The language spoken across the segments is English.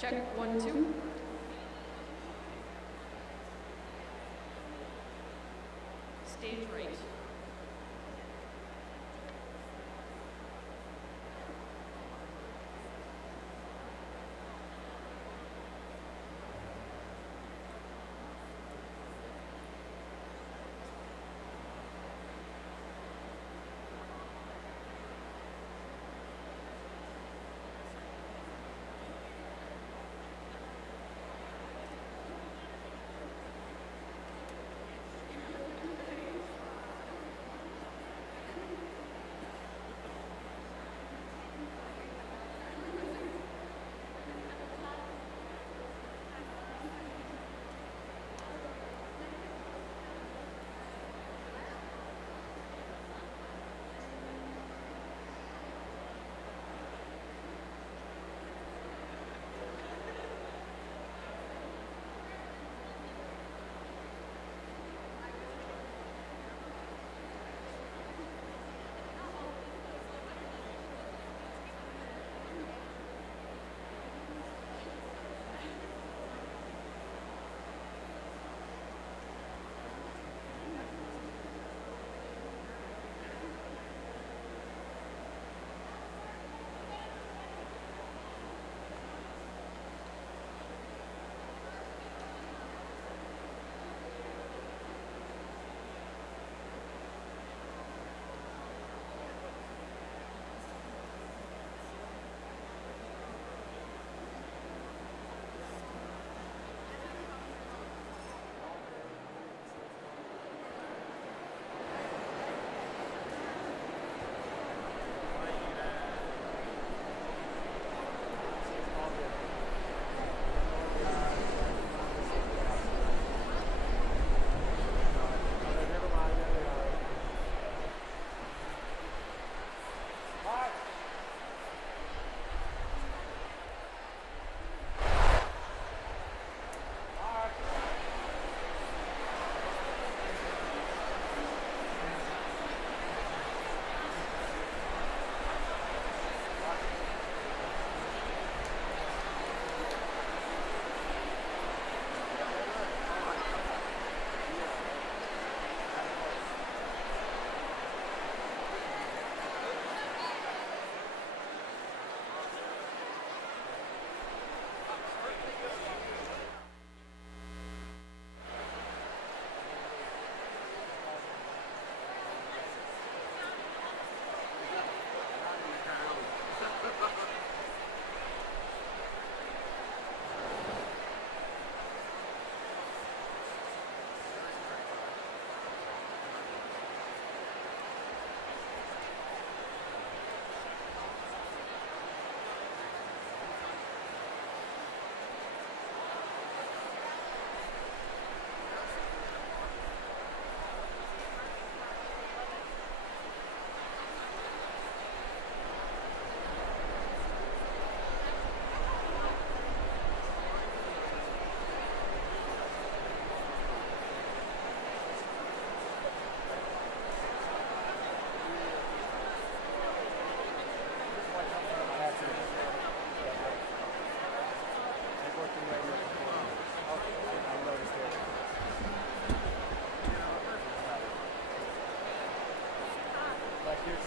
Check, 1, 2. Stage right.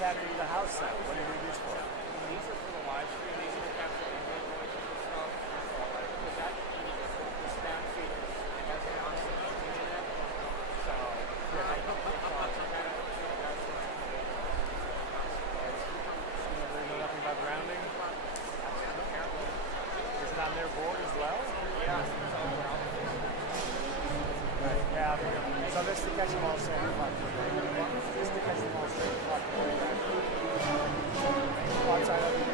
Saturday the house set. What are you used for? These are for the live stream. These are to capture ambient noises and stuff. Because that the sound feed it has a constant in it. So I don't think that's what They know nothing about grounding? Is it on their board as well? Yeah, it's all around. Right, yeah. So this to catch them all straight apart. This to catch them all straight apart. Outside of the game.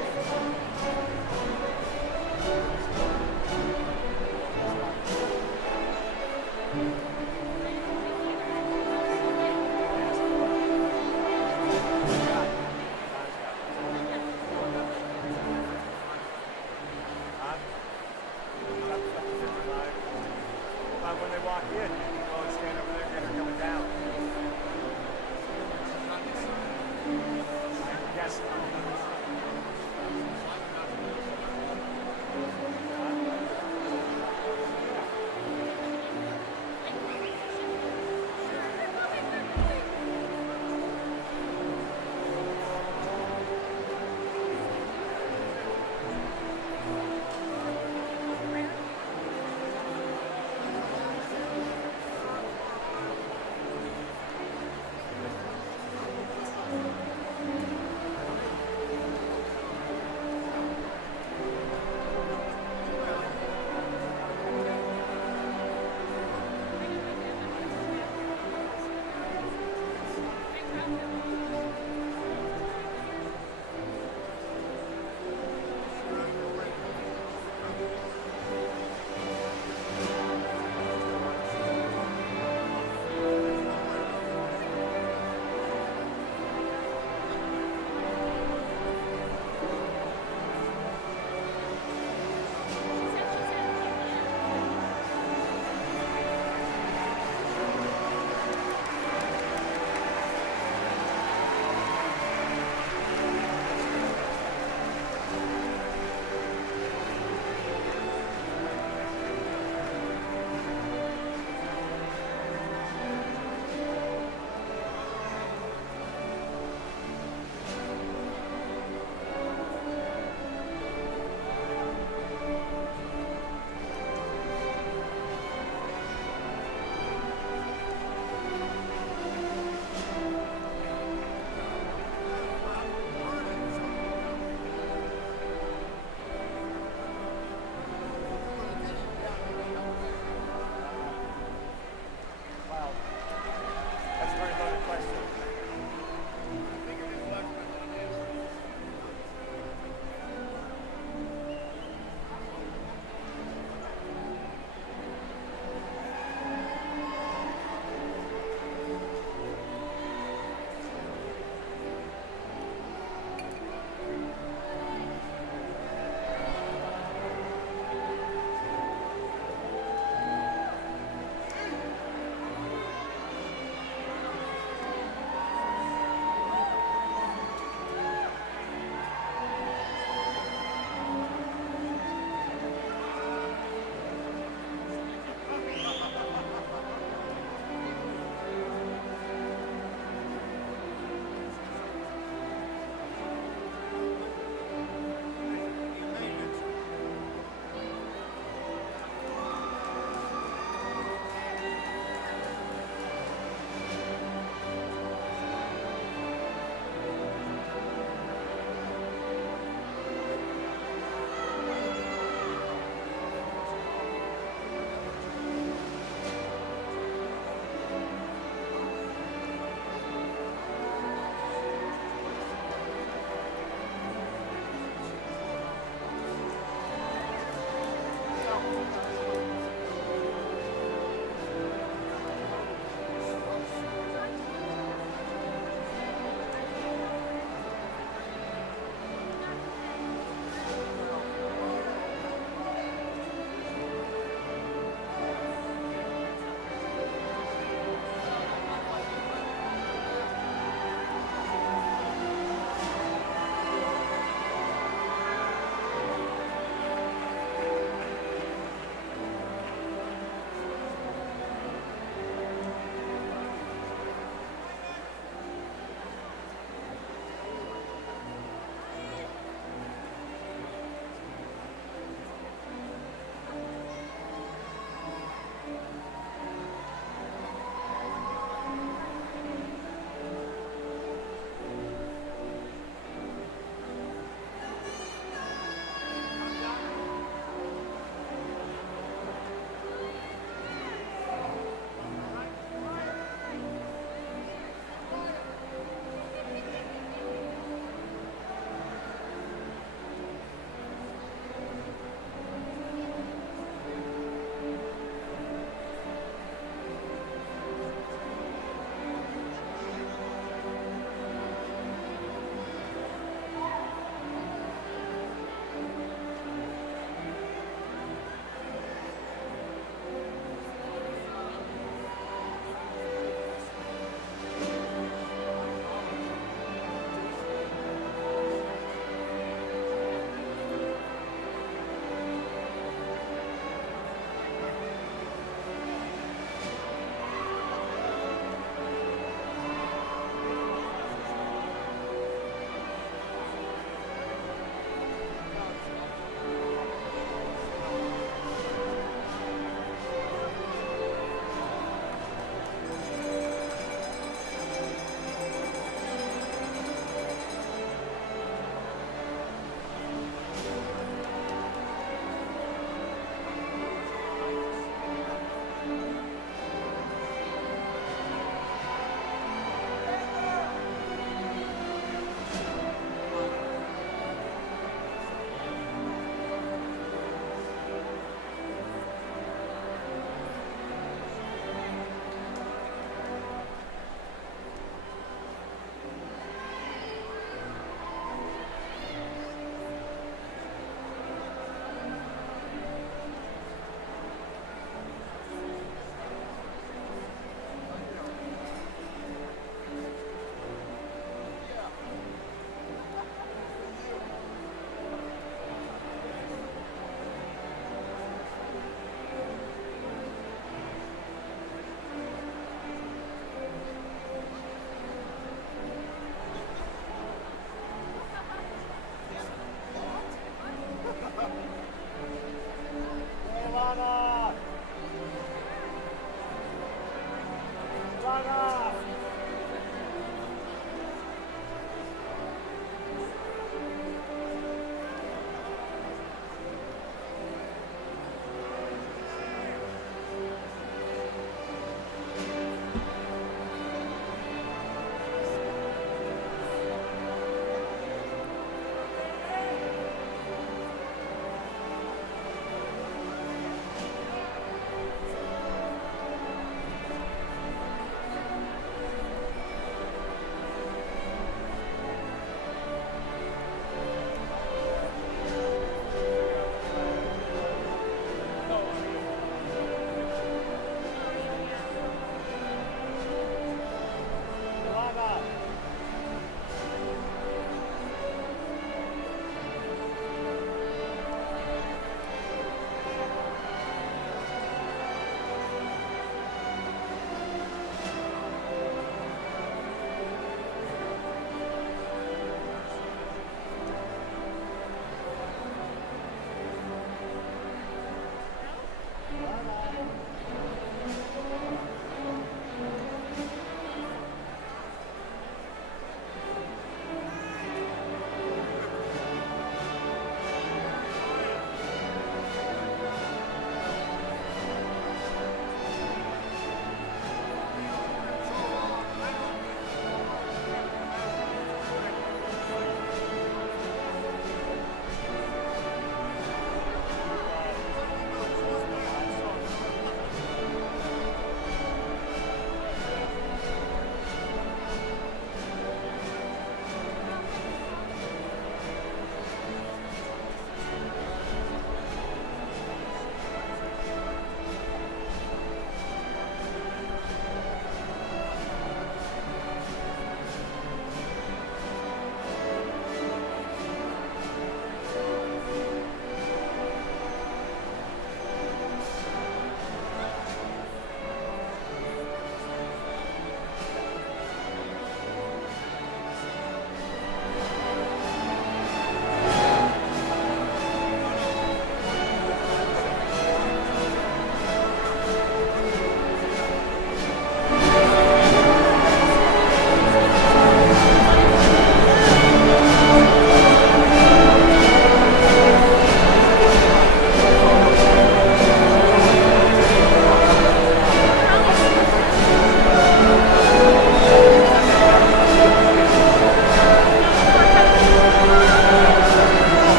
When they walk in, you can go and stand over there and they're coming down. Yes.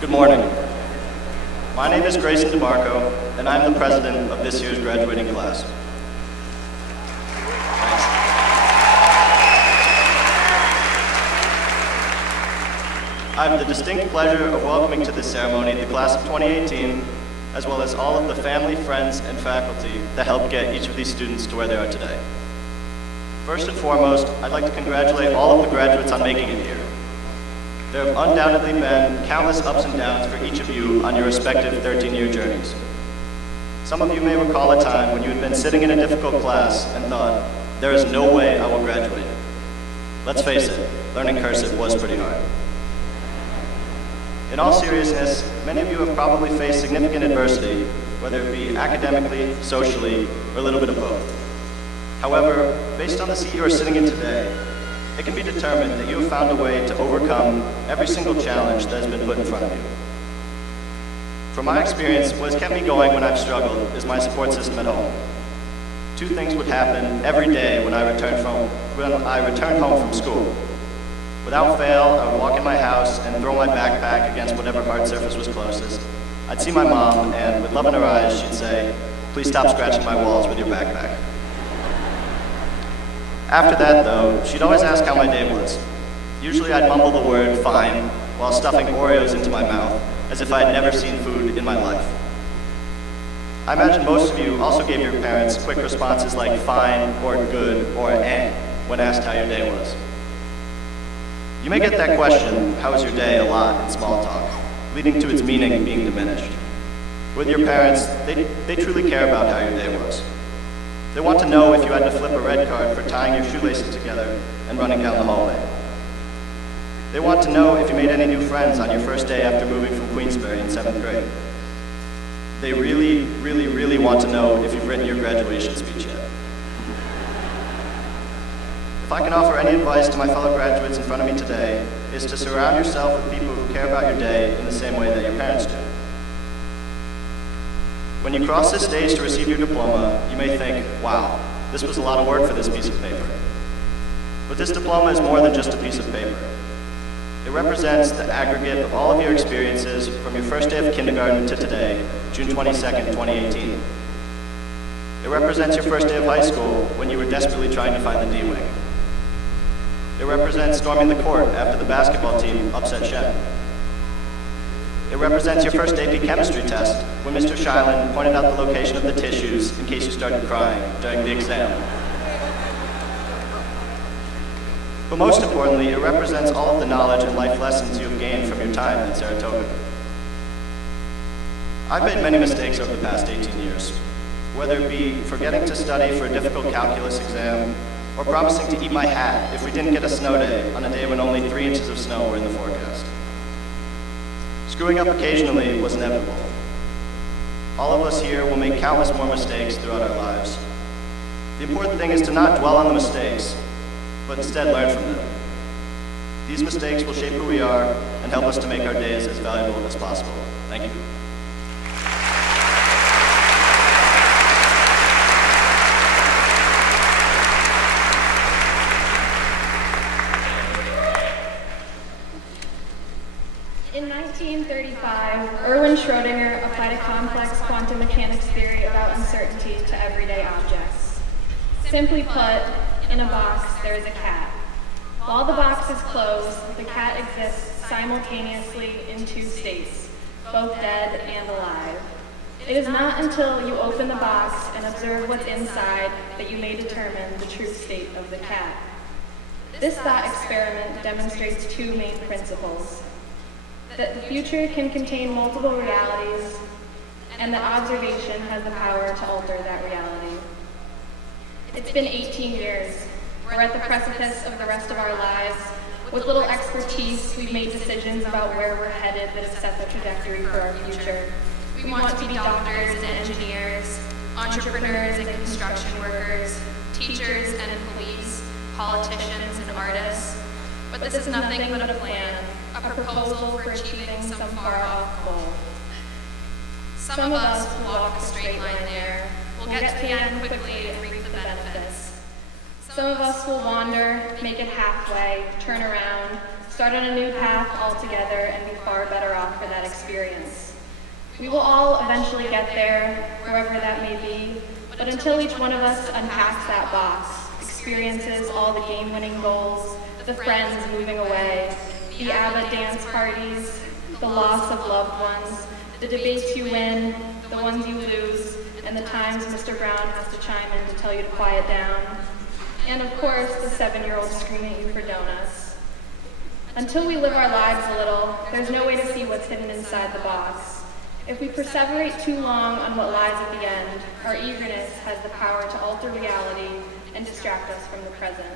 Good morning. My name is Grayson DeMarco, and I'm the president of this year's graduating class. Thanks. I have the distinct pleasure of welcoming to this ceremony the class of 2018, as well as all of the family, friends, and faculty that helped get each of these students to where they are today. First and foremost, I'd like to congratulate all of the graduates on making it here. There have undoubtedly been countless ups and downs for each of you on your respective 13-year journeys. Some of you may recall a time when you had been sitting in a difficult class and thought, there is no way I will graduate. Let's face it, learning cursive was pretty hard. In all seriousness, many of you have probably faced significant adversity, whether it be academically, socially, or a little bit of both. However, based on the seat you are sitting in today, it can be determined that you have found a way to overcome every single challenge that has been put in front of you. From my experience, what has kept me going when I've struggled is my support system at home. Two things would happen every day when I returned home from school. Without fail, I would walk in my house and throw my backpack against whatever hard surface was closest. I'd see my mom, and with love in her eyes, she'd say, "Please stop scratching my walls with your backpack." After that, though, she'd always ask how my day was. Usually I'd mumble the word "fine" while stuffing Oreos into my mouth, as if I had never seen food in my life. I imagine most of you also gave your parents quick responses like "fine" or "good" or "eh" when asked how your day was. You may get that question, "how was your day?" a lot in small talk, leading to its meaning being diminished. With your parents, they truly care about how your day was. They want to know if you had to flip a red card for tying your shoelaces together and running down the hallway. They want to know if you made any new friends on your first day after moving from Queensbury in 7th grade. They really, really, really want to know if you've written your graduation speech yet. If I can offer any advice to my fellow graduates in front of me today, is to surround yourself with people who care about your day in the same way that your parents do. When you cross this stage to receive your diploma, you may think, wow, this was a lot of work for this piece of paper. But this diploma is more than just a piece of paper. It represents the aggregate of all of your experiences from your first day of kindergarten to today, June 22nd, 2018. It represents your first day of high school when you were desperately trying to find the D-wing. It represents storming the court after the basketball team upset Shem. It represents your first AP chemistry test when Mr. Shilan pointed out the location of the tissues in case you started crying during the exam. But most importantly, it represents all of the knowledge and life lessons you have gained from your time at Saratoga. I've made many mistakes over the past 18 years, whether it be forgetting to study for a difficult calculus exam or promising to eat my hat if we didn't get a snow day on a day when only 3 inches of snow were in the forecast. Screwing up occasionally was inevitable. All of us here will make countless more mistakes throughout our lives. The important thing is to not dwell on the mistakes, but instead learn from them. These mistakes will shape who we are and help us to make our days as valuable as possible. Thank you. In 1935, Erwin Schrödinger applied a complex quantum mechanics theory about uncertainty to everyday objects. Simply put, in a box, there is a cat. While the box is closed, the cat exists simultaneously in 2 states, both dead and alive. It is not until you open the box and observe what's inside that you may determine the true state of the cat. This thought experiment demonstrates 2 main principles: that the future can contain multiple realities, and that observation has the power to alter that reality. It's been 18 years. We're at the precipice of the rest of our lives. With little expertise, we've made decisions about where we're headed that have set the trajectory for our future. We want to be doctors and engineers, entrepreneurs and construction workers, teachers and police, politicians and artists. But this is nothing but a plan, a proposal for achieving some far-off goal. Some of us will walk a straight line there. We'll get to the end quickly and reap the benefits. Some of us will wander, make it halfway, turn around, start on a new path altogether, and be far better off for that experience. We will all eventually get there, wherever that may be, but until each one of us unpacks that box, experiences all the game-winning goals, the friends moving away, the ABBA dance parties, the loss of loved ones, the debates you win, the ones you lose, and the times Mr. Brown has to chime in to tell you to quiet down, and of course, the 7-year-old screaming at you for donuts. Until we live our lives a little, there's no way to see what's hidden inside the box. If we perseverate too long on what lies at the end, our eagerness has the power to alter reality and distract us from the present.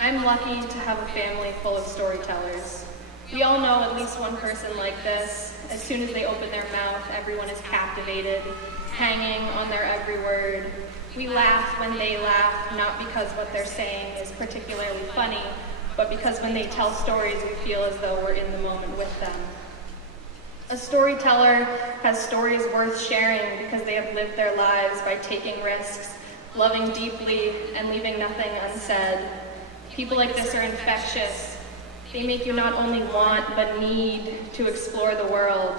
I'm lucky to have a family full of storytellers. We all know at least one person like this. As soon as they open their mouth, everyone is captivated, hanging on their every word. We laugh when they laugh, not because what they're saying is particularly funny, but because when they tell stories, we feel as though we're in the moment with them. A storyteller has stories worth sharing because they have lived their lives by taking risks, loving deeply, and leaving nothing unsaid. People like this are infectious. They make you not only want, but need to explore the world.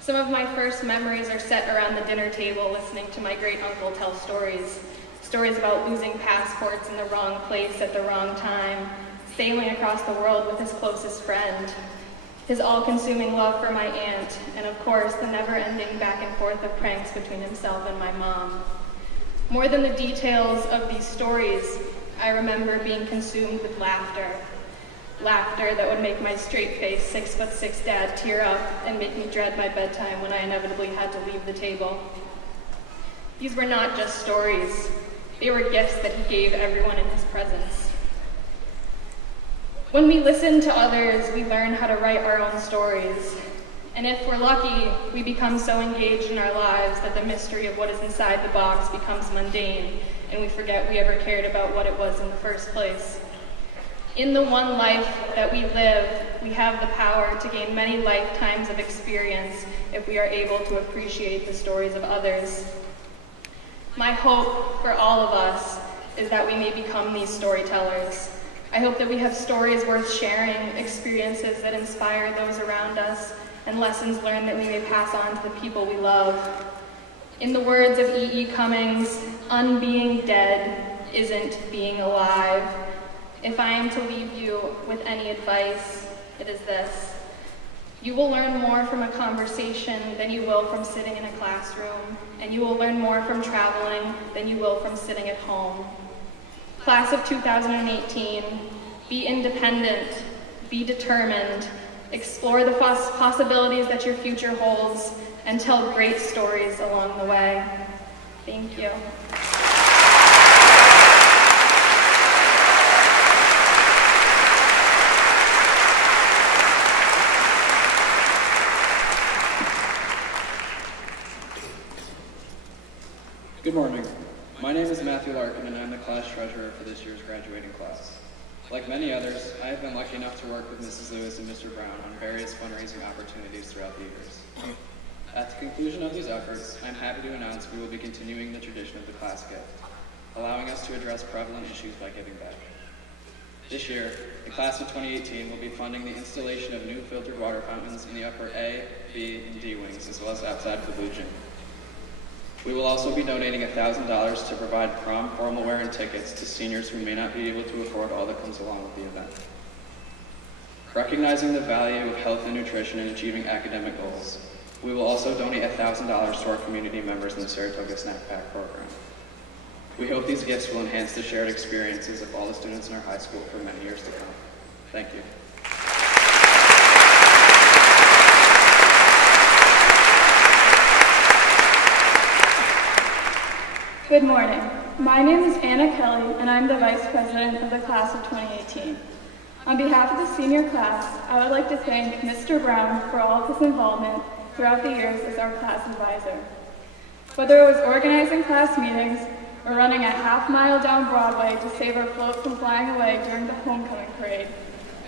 Some of my first memories are set around the dinner table listening to my great-uncle tell stories. Stories about losing passports in the wrong place at the wrong time, sailing across the world with his closest friend, his all-consuming love for my aunt, and of course, the never-ending back and forth of pranks between himself and my mom. More than the details of these stories, I remember being consumed with laughter. Laughter that would make my straight-faced 6'6" dad tear up and make me dread my bedtime when I inevitably had to leave the table. These were not just stories. They were gifts that he gave everyone in his presence. When we listen to others, we learn how to write our own stories. And if we're lucky, we become so engaged in our lives that the mystery of what is inside the box becomes mundane, and we forget we ever cared about what it was in the first place. In the one life that we live, we have the power to gain many lifetimes of experience if we are able to appreciate the stories of others. My hope for all of us is that we may become these storytellers. I hope that we have stories worth sharing, experiences that inspire those around us, and lessons learned that we may pass on to the people we love. In the words of E.E. Cummings, "Unbeing dead isn't being alive." If I am to leave you with any advice, it is this. You will learn more from a conversation than you will from sitting in a classroom, and you will learn more from traveling than you will from sitting at home. Class of 2018, be independent, be determined, explore the possibilities that your future holds, and tell great stories along the way. Thank you. Good morning. My name is Matthew Larkin, and I'm the class treasurer for this year's graduating class. Like many others, I have been lucky enough to work with Mrs. Lewis and Mr. Brown on various fundraising opportunities throughout the years. At the conclusion of these efforts, I'm happy to announce we will be continuing the tradition of the class gift, allowing us to address prevalent issues by giving back. This year, the class of 2018 will be funding the installation of new filtered water fountains in the upper A, B, and D wings, as well as outside of the Blue Gym. We will also be donating $1,000 to provide prom formal wear and tickets to seniors who may not be able to afford all that comes along with the event. Recognizing the value of health and nutrition in achieving academic goals, we will also donate $1,000 to our community members in the Saratoga Snack Pack program. We hope these gifts will enhance the shared experiences of all the students in our high school for many years to come. Thank you. Good morning. My name is Anna Kelly, and I'm the Vice President of the Class of 2018. On behalf of the senior class, I would like to thank Mr. Brown for all of his involvement throughout the years as our class advisor. Whether it was organizing class meetings or running a half-mile down Broadway to save our float from flying away during the homecoming parade,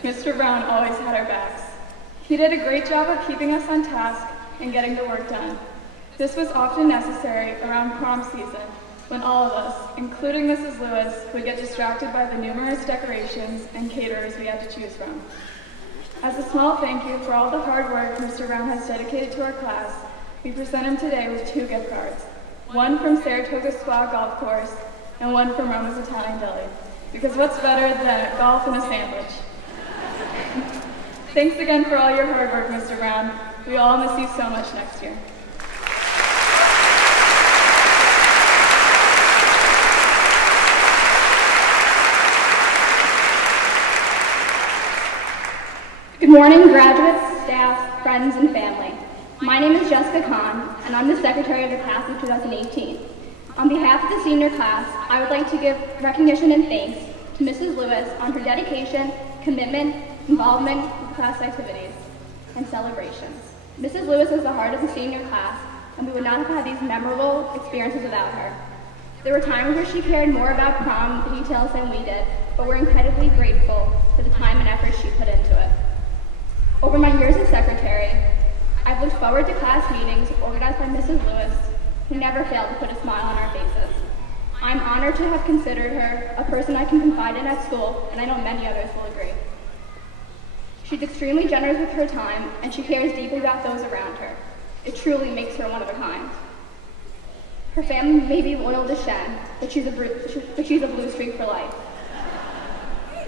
Mr. Brown always had our backs. He did a great job of keeping us on task and getting the work done. This was often necessary around prom season, when all of us, including Mrs. Lewis, would get distracted by the numerous decorations and caterers we had to choose from. As a small thank you for all the hard work Mr. Brown has dedicated to our class, we present him today with 2 gift cards, one from Saratoga Spa Golf Course and one from Roma's Italian Deli, because what's better than golf and a sandwich? Thanks again for all your hard work, Mr. Brown. We all miss you so much next year. Good morning, graduates, staff, friends, and family. My name is Jessica Kahn, and I'm the secretary of the class of 2018. On behalf of the senior class, I would like to give recognition and thanks to Mrs. Lewis on her dedication, commitment, involvement with class activities, and celebrations. Mrs. Lewis is the heart of the senior class, and we would not have had these memorable experiences without her. There were times where she cared more about prom details than we did, but we're incredibly grateful for the time and effort she put into it. Over my years as secretary, I've looked forward to class meetings organized by Mrs. Lewis, who never failed to put a smile on our faces. I'm honored to have considered her a person I can confide in at school, and I know many others will agree. She's extremely generous with her time, and she cares deeply about those around her. It truly makes her one of a kind. Her family may be loyal to Shen, but she's a blue streak for life.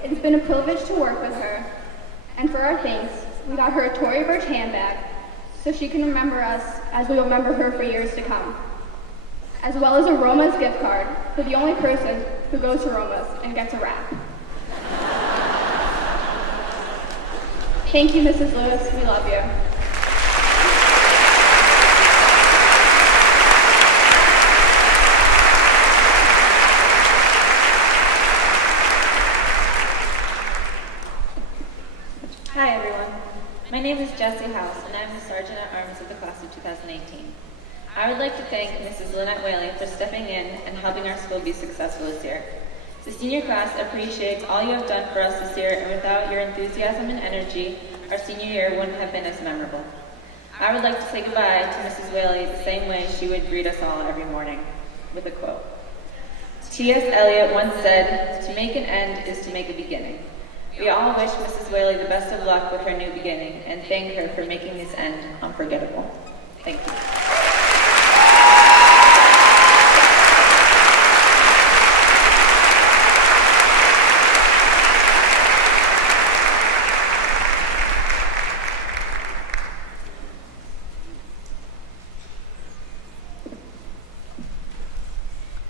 It's been a privilege to work with her, and for our thanks, we got her a Tory Burch handbag so she can remember us as we will remember her for years to come, as well as a Roma's gift card for the only person who goes to Roma's and gets a wrap. Thank you, Mrs. Lewis. We love you. Hi everyone, my name is Jessie House and I'm the Sergeant at Arms of the class of 2018. I would like to thank Mrs. Lynette Whaley for stepping in and helping our school be successful this year. The senior class appreciates all you have done for us this year, and without your enthusiasm and energy, our senior year wouldn't have been as memorable. I would like to say goodbye to Mrs. Whaley the same way she would greet us all every morning, with a quote. T.S. Eliot once said, "To make an end is to make a beginning." We all wish Mrs. Whaley the best of luck with her new beginning and thank her for making this end unforgettable. Thank you.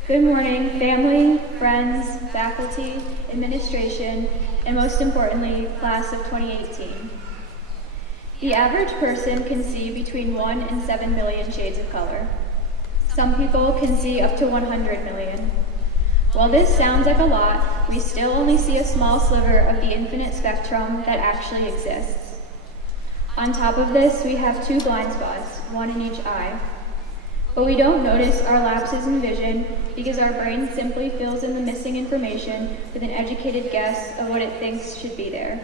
Good morning, family, friends, faculty, administration, and most importantly, class of 2018. The average person can see between 1 and 7 million shades of color. Some people can see up to 100 million. While this sounds like a lot, we still only see a small sliver of the infinite spectrum that actually exists. On top of this, we have 2 blind spots, one in each eye. But we don't notice our lapses in vision because our brain simply fills in the missing information with an educated guess of what it thinks should be there.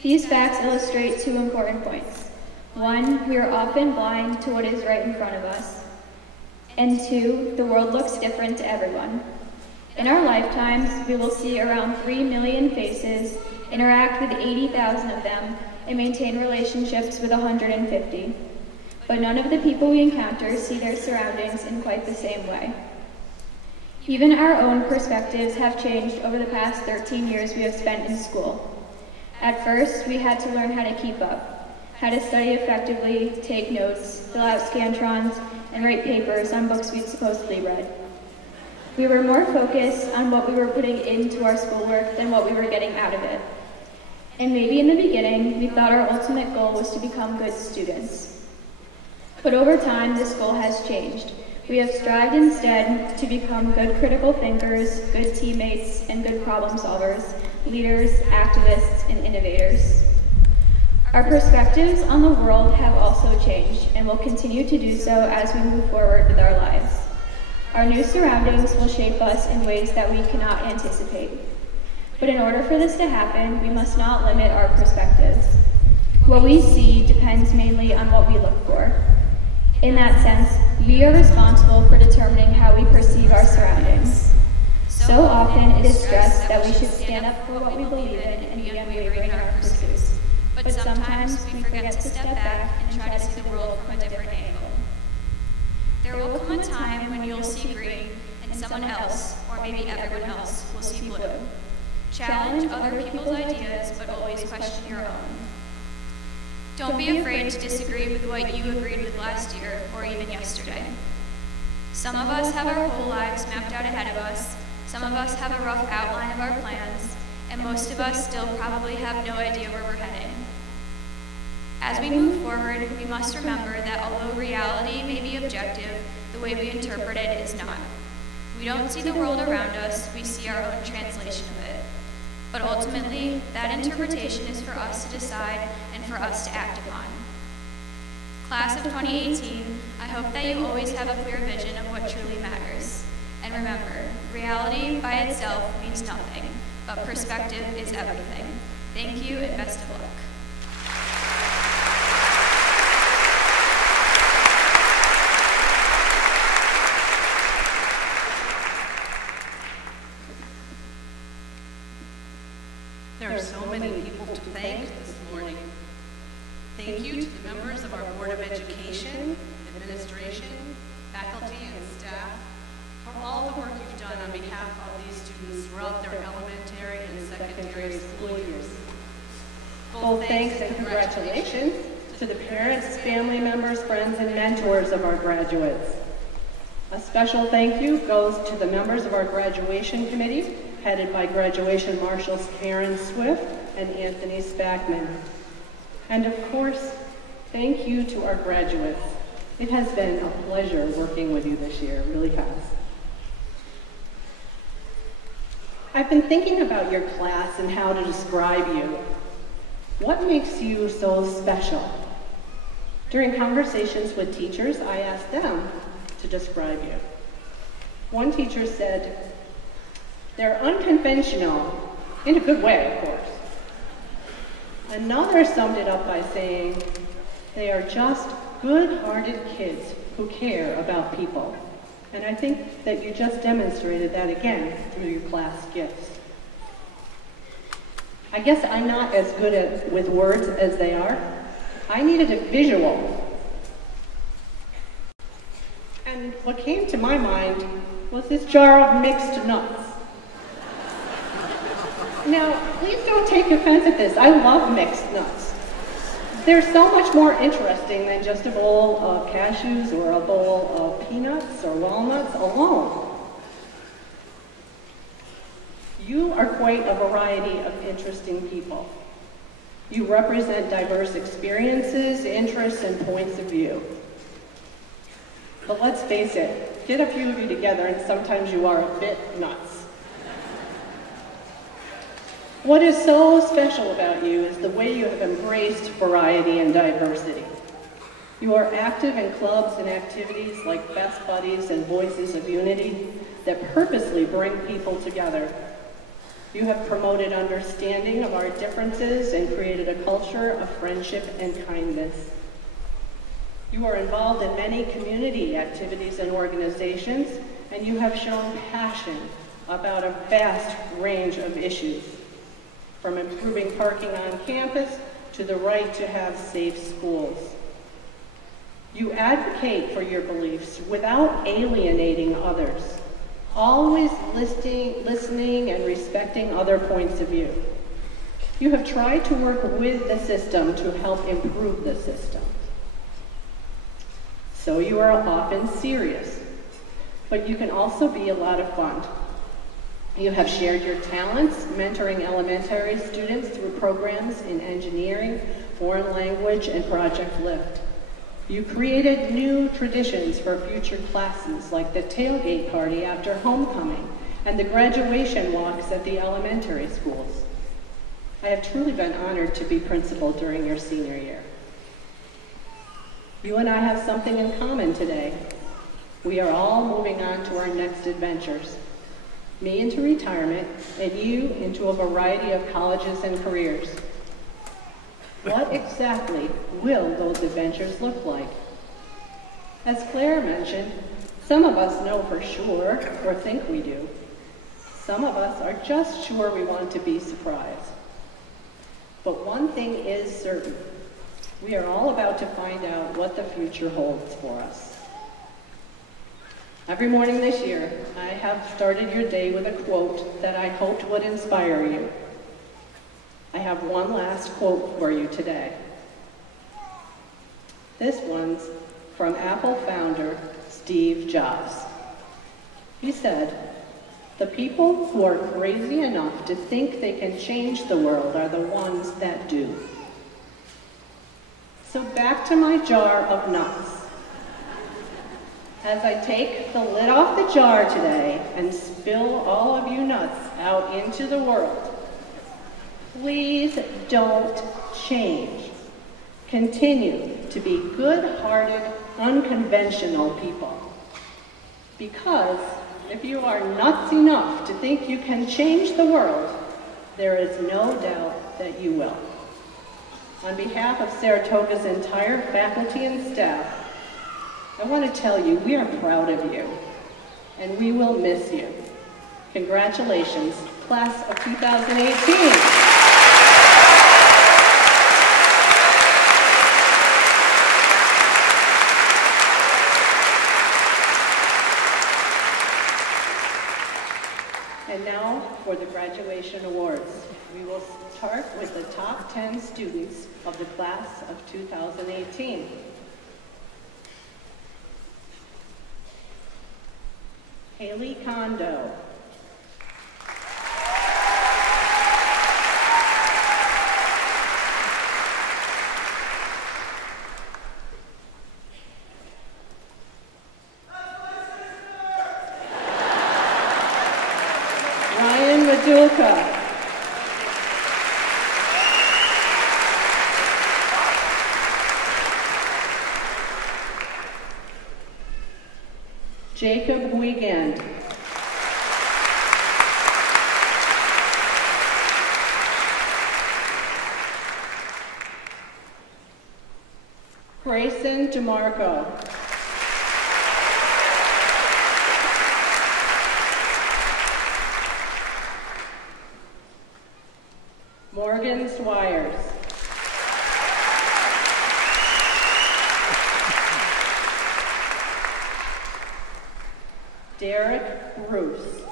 These facts illustrate 2 important points. 1, we are often blind to what is right in front of us. And 2, the world looks different to everyone. In our lifetimes, we will see around 3 million faces, interact with 80,000 of them, and maintain relationships with 150. But none of the people we encounter see their surroundings in quite the same way. Even our own perspectives have changed over the past 13 years we have spent in school. At first, we had to learn how to keep up, how to study effectively, take notes, fill out scantrons, and write papers on books we'd supposedly read. We were more focused on what we were putting into our schoolwork than what we were getting out of it. And maybe in the beginning, we thought our ultimate goal was to become good students. But over time, this goal has changed. We have strived instead to become good critical thinkers, good teammates, and good problem solvers, leaders, activists, and innovators. Our perspectives on the world have also changed and will continue to do so as we move forward with our lives. Our new surroundings will shape us in ways that we cannot anticipate. But in order for this to happen, we must not limit our perspectives. What we see depends mainly on what we look for. In that sense, we are responsible for determining how we perceive our surroundings. So often it is stressed that we should stand up for what we believe in and be unwavering in our pursuits. But sometimes we forget to step back and try to see the world from a different angle. There will come a time when you'll see green and someone else, or maybe everyone else, will see blue. Challenge other people's ideas, but always question your own. Don't be afraid to disagree with what you agreed with last year or even yesterday. Some of us have our whole lives mapped out ahead of us, some of us have a rough outline of our plans, and most of us still probably have no idea where we're heading. As we move forward, we must remember that although reality may be objective, the way we interpret it is not. We don't see the world around us, we see our own translation of it. But ultimately, that interpretation is for us to decide and for us to act upon. Class of 2018, I hope that you always have a clear vision of what truly matters. And remember, reality by itself means nothing, but perspective is everything. Thank you and best of luck. There are so many people to thank this morning. Thank you to the members of our Board of Education, administration, faculty, and staff for all the work you've done on behalf of these students throughout their elementary and secondary school years. Full thanks and congratulations to the parents, family members, friends, and mentors of our graduates. A special thank you goes to the members of our graduation committee, headed by graduation marshals Karen Swift and Anthony Spackman. And of course, thank you to our graduates. It has been a pleasure working with you this year, it really has. I've been thinking about your class and how to describe you. What makes you so special? During conversations with teachers, I asked them to describe you. One teacher said, "They're unconventional, in a good way, of course." Another summed it up by saying, "They are just good-hearted kids who care about people." And I think that you just demonstrated that again through your class gifts. I guess I'm not as good with words as they are. I needed a visual. And what came to my mind was this jar of mixed nuts. Now, please don't take offense at this. I love mixed nuts. They're so much more interesting than just a bowl of cashews or a bowl of peanuts or walnuts alone. You are quite a variety of interesting people. You represent diverse experiences, interests, and points of view. But let's face it, get a few of you together and sometimes you are a bit nuts. What is so special about you is the way you have embraced variety and diversity. You are active in clubs and activities like Best Buddies and Voices of Unity that purposely bring people together. You have promoted understanding of our differences and created a culture of friendship and kindness. You are involved in many community activities and organizations, and you have shown passion about a vast range of issues, from improving parking on campus to the right to have safe schools. You advocate for your beliefs without alienating others, always listening and respecting other points of view. You have tried to work with the system to help improve the system. So you are often serious, but you can also be a lot of fun. You have shared your talents, mentoring elementary students through programs in engineering, foreign language, and Project Lift. You created new traditions for future classes, like the tailgate party after homecoming and the graduation walks at the elementary schools. I have truly been honored to be principal during your senior year. You and I have something in common today. We are all moving on to our next adventures. Me into retirement, and you into a variety of colleges and careers. What exactly will those adventures look like? As Claire mentioned, some of us know for sure, or think we do. Some of us are just sure we want to be surprised. But one thing is certain. We are all about to find out what the future holds for us. Every morning this year, I have started your day with a quote that I hoped would inspire you. I have one last quote for you today. This one's from Apple founder Steve Jobs. He said, "The people who are crazy enough to think they can change the world are the ones that do." So back to my jar of nuts. As I take the lid off the jar today and spill all of you nuts out into the world, please don't change. Continue to be good-hearted, unconventional people. Because if you are nuts enough to think you can change the world, there is no doubt that you will. On behalf of Saratoga's entire faculty and staff, I want to tell you we are proud of you, and we will miss you. Congratulations, class of 2018. And now for the graduation awards. We will start with the top 10 students of the class of 2018. Haley Kondo. Ryan Madulka. Jacob Wiegand. Grayson DeMarco. Morgan Swires. Derek Bruce.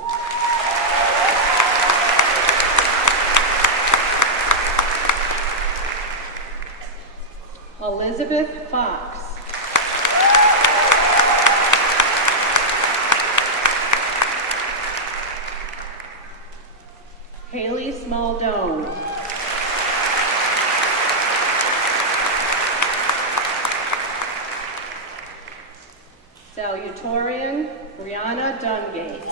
Elizabeth Fox. Haley Smaldone. Salutatorian Brianna Dungate.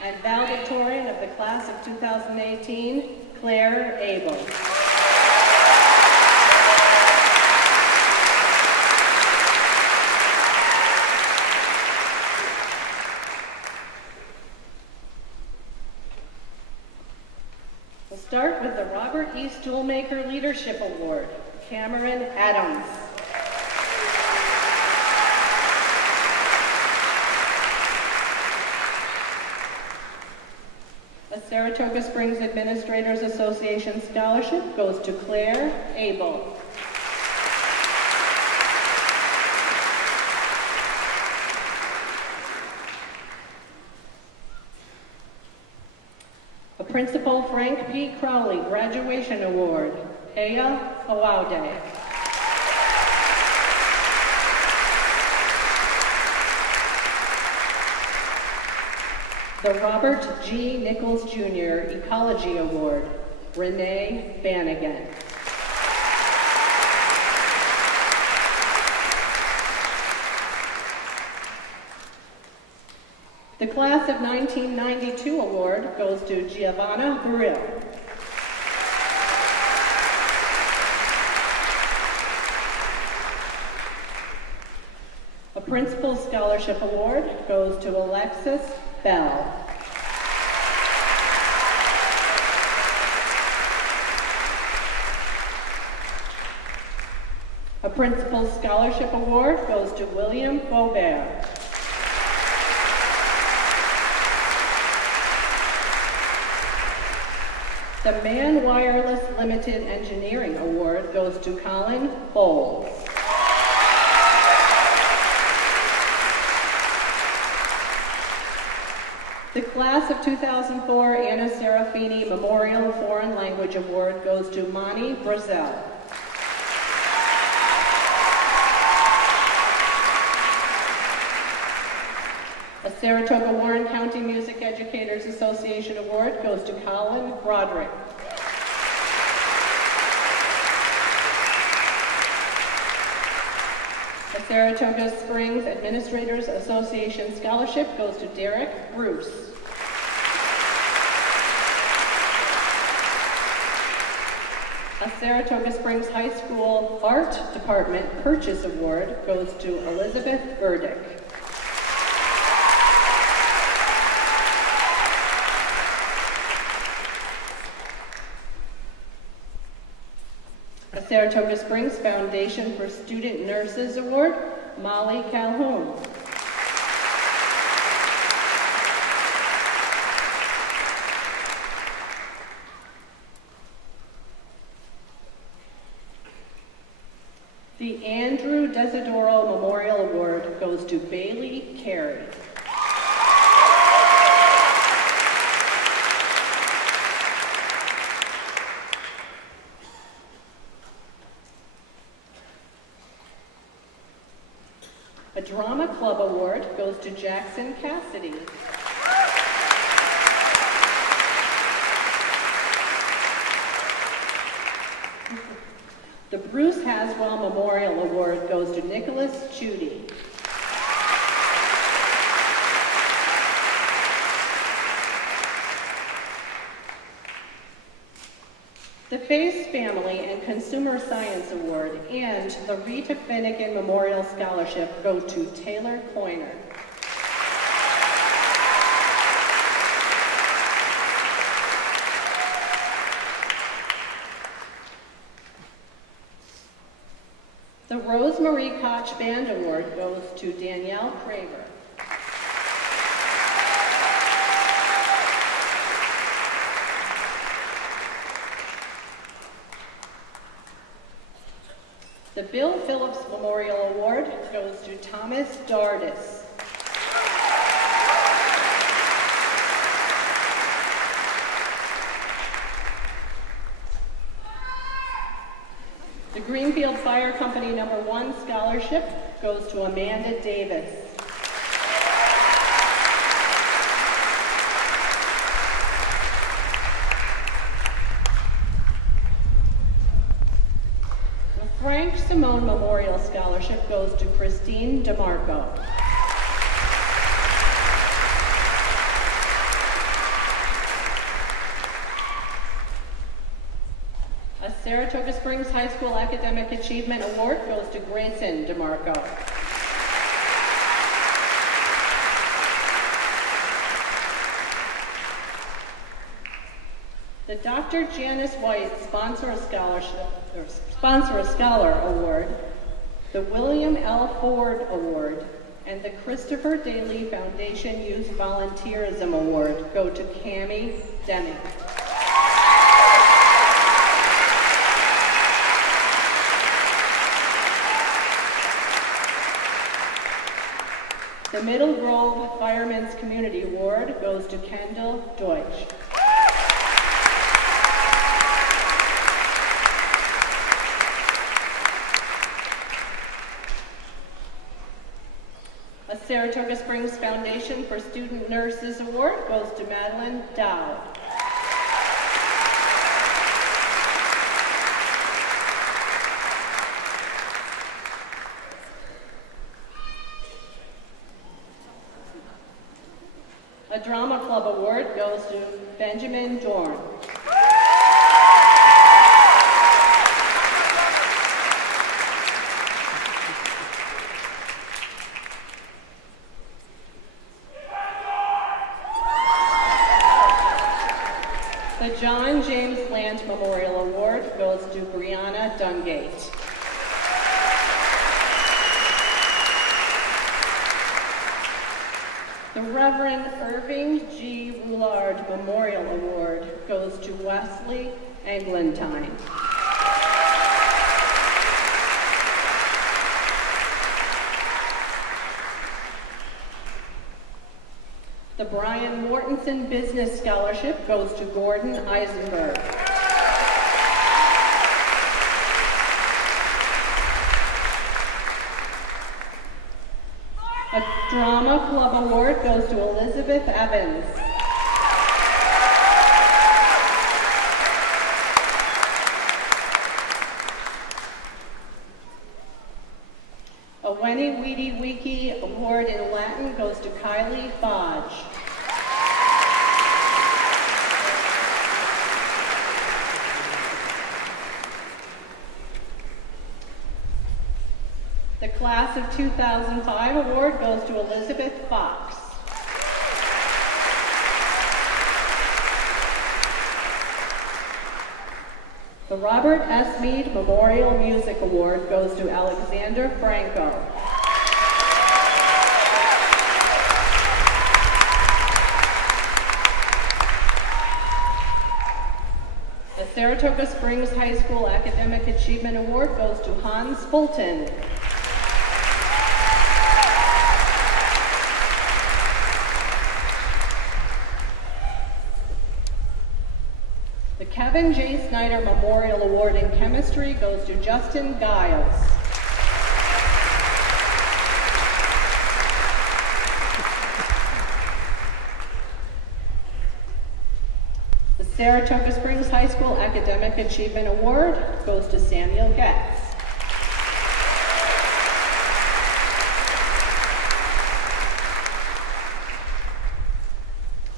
And valedictorian of the class of 2018, Claire Abel. We'll start with the Robert E. Stoolmaker Leadership Award, Cameron Adams. A Saratoga Springs Administrators Association scholarship goes to Claire Abel. A Principal Frank P. Crowley Graduation Award, Aya Awaude. The Robert G. Nichols Jr. Ecology Award, Renee Bannigan. The Class of 1992 award goes to Giovanna Burrill. A Principal Scholarship Award goes to Alexis Bell. Principal Scholarship Award goes to William Faubert. The Man Wireless Limited Engineering Award goes to Colin Bowles. The Class of 2004 Anna Serafini Memorial Foreign Language Award goes to Monty Brazel. A Saratoga Warren County Music Educators Association Award goes to Colin Broderick. A Saratoga Springs Administrators Association Scholarship goes to Derek Bruce. A Saratoga Springs High School Art Department Purchase Award goes to Elizabeth Burdick. A Saratoga Springs Foundation for Student Nurses Award, Molly Calhoun. The Andrew Desidoro Memorial Award goes to Bailey Carey. A Drama Club Award goes to Jackson Cassidy. The Bruce Haswell Memorial Award goes to Nicholas Chudy. The Face Family and Consumer Science Award and the Rita Finnegan Memorial Scholarship go to Taylor Coyner. The Rosemary Koch Band Award goes to Danielle Craver. The Bill Phillips Memorial Award goes to Thomas Dardis. The Greenfield Fire Company #1 Scholarship goes to Amanda Davis. Frank Simone Memorial Scholarship goes to Christine DeMarco. A Saratoga Springs High School Academic Achievement Award goes to Grayson DeMarco. The Dr. Janice White Sponsor a Scholar Award, the William L. Ford Award, and the Christopher Daly Foundation Youth Volunteerism Award go to Cammie Deming. The Middle Grove Firemen's Community Award goes to Kendall Deutsch. A Saratoga Springs Foundation for Student Nurses Award goes to Madeline Dowd. A Drama Club Award goes to Benjamin Dorn. The John James Lant Memorial Award goes to Brianna Dungate. The Reverend Irving G. Roulard Memorial Award goes to Wesley Englentine. The Brian Mortensen Business Scholarship goes to Gordon Eisenberg. A Drama Club Award goes to Elizabeth Evans. A Wenny Weedy Wiki Award in Latin goes to Kylie Fodge. The Class of 2005 award goes to Elizabeth Fox. The Robert S. Meade Memorial Music Award goes to Alexander Franco. The Saratoga Springs High School Academic Achievement Award goes to Hans Fulton. The Kevin J. Snyder Memorial Award in Chemistry goes to Justin Giles. The Saratoga Springs High School Academic Achievement Award goes to Samuel Getz.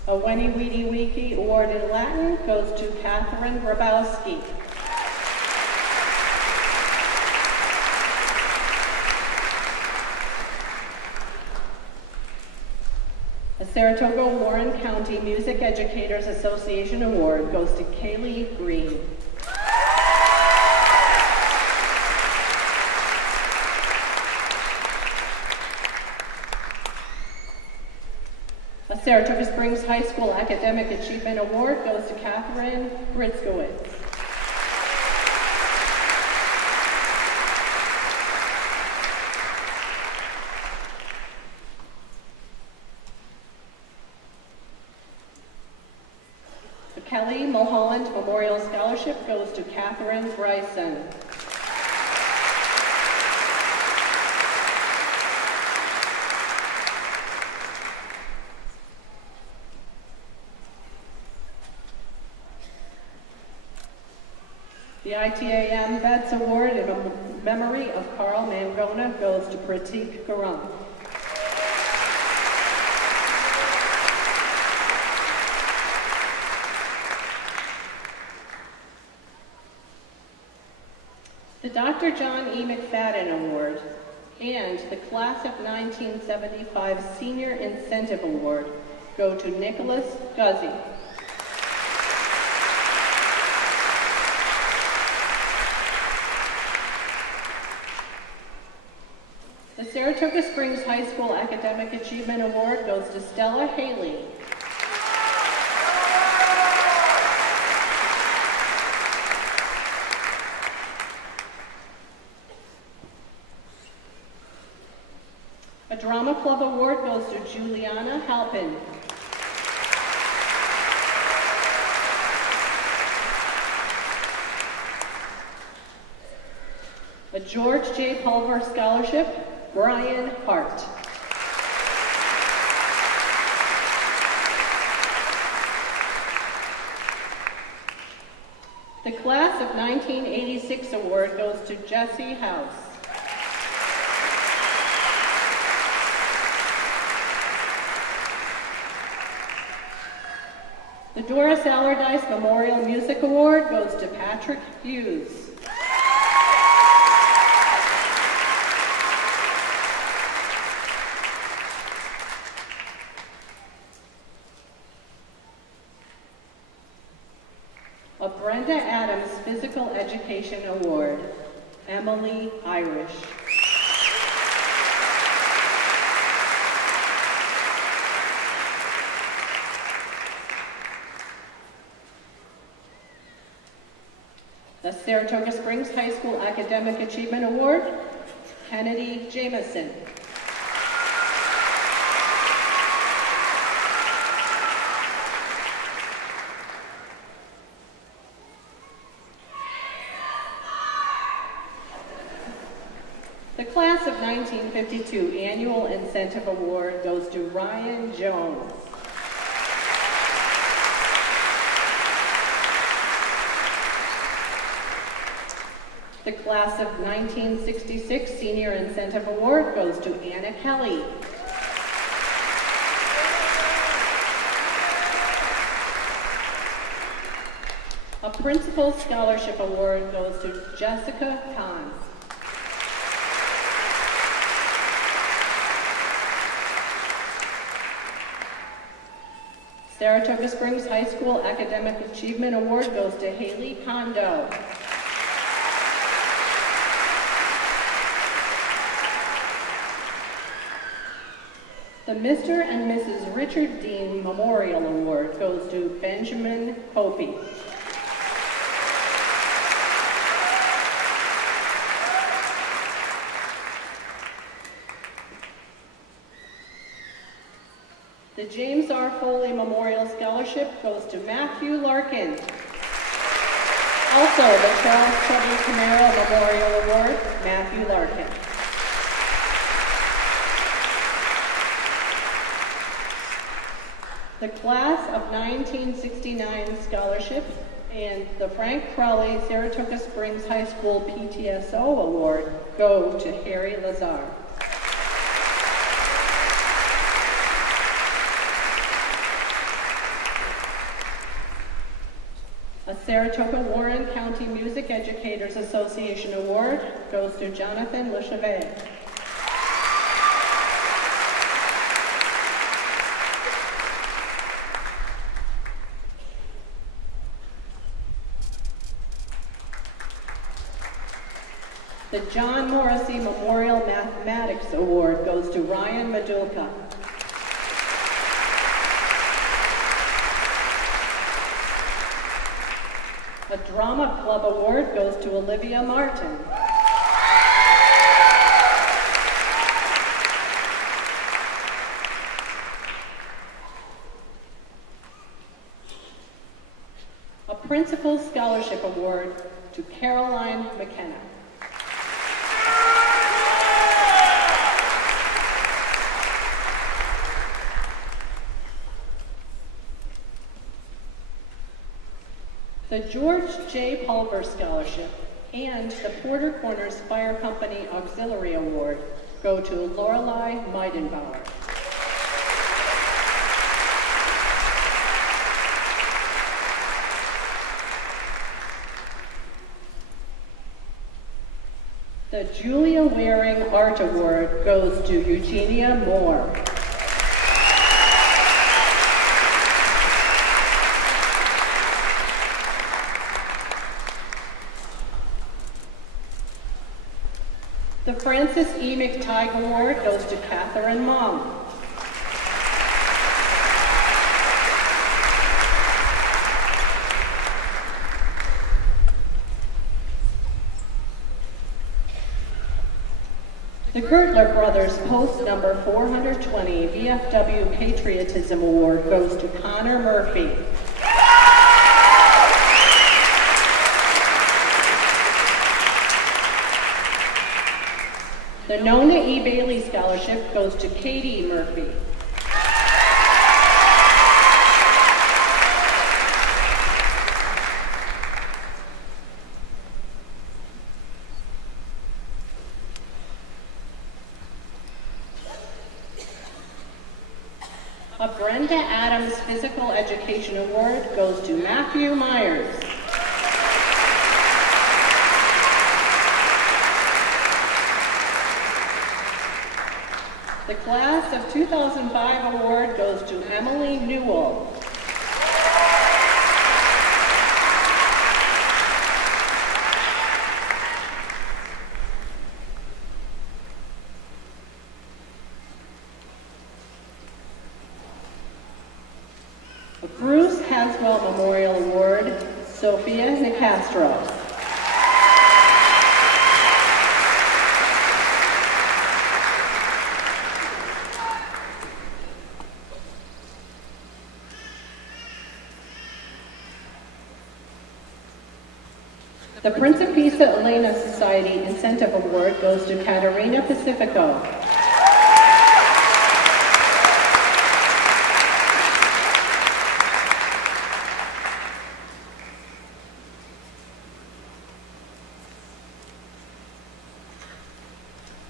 A Wenny Weedy Wiki Award in Latin goes to Catherine Grabowski. A Saratoga Warren County Music Educators Association Award goes to Kaylee Green. A Saratoga Springs High School Academic Achievement Award goes to Catherine Gritzkowitz. The Kelly Mulholland Memorial Scholarship goes to Catherine Bryson. The ITAM Vets Award in memory of Carl Mangona goes to Pratik Garam. The Dr. John E. McFadden Award and the Class of 1975 Senior Incentive Award go to Nicholas Guzzi. The Saratoga Springs High School Academic Achievement Award goes to Stella Haley. A Drama Club Award goes to Juliana Halpin. A George J. Pulver Scholarship, Brian Hart. The Class of 1986 Award goes to Jesse House. The Doris Allardyce Memorial Music Award goes to Patrick Hughes. A Brenda Adams Physical Education Award, Emily Irish. A Saratoga Springs High School Academic Achievement Award, Kennedy Jameson. The Class of 1952 Annual Incentive Award goes to Ryan Jones. The Class of 1966 Senior Incentive Award goes to Anna Kelly. A Principal Scholarship Award goes to Jessica Kahn. Saratoga Springs High School Academic Achievement Award goes to Haley Kondo. The Mr. and Mrs. Richard Dean Memorial Award goes to Benjamin Hopi. The James R. Foley Memorial Scholarship goes to Matthew Larkin. Also, the Charles W. Camaro Memorial Award, Matthew Larkin. The Class of 1969 Scholarship and the Frank Crowley Saratoga Springs High School PTSO Award go to Harry Lazar. A Saratoga Warren County Music Educators Association Award goes to Jonathan LeChevet. The John Morrissey Memorial Mathematics Award goes to Ryan Madulka. A Drama Club Award goes to Olivia Martin. A Principal Scholarship Award to Caroline McKenna. The George J. Pulver Scholarship and the Porter Corners Fire Company Auxiliary Award go to Lorelei Meidenbauer. The Julia Waring Art Award goes to Eugenia Moore. The Francis E. McTighe Award goes to Catherine Mom. The Gertler Brothers Post Number 420 VFW Patriotism Award goes to Connor Murphy. The Nona E. Bailey Scholarship goes to Katie Murphy. A Brenda Adams Physical Education Award goes to Matthew Myers. The Class of 2005 Award goes to Emily Newell. The Bruce Haswell Memorial Award, Sophia Nicastro. The Principessa Elena Society Incentive Award goes to Caterina Pacifico.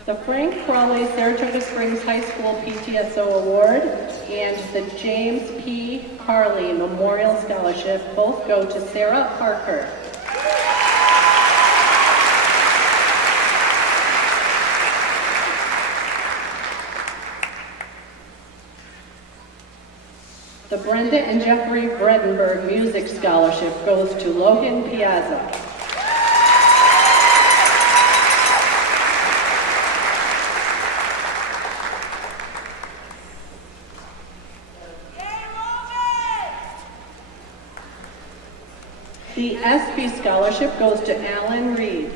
The Frank Crawley Saratoga Springs High School PTSO Award and the James P. Carley Memorial Scholarship both go to Sarah Parker. The Brenda and Jeffrey Bredenberg Music Scholarship goes to Lohan Piazza. The ESPY Scholarship goes to Alan Reed.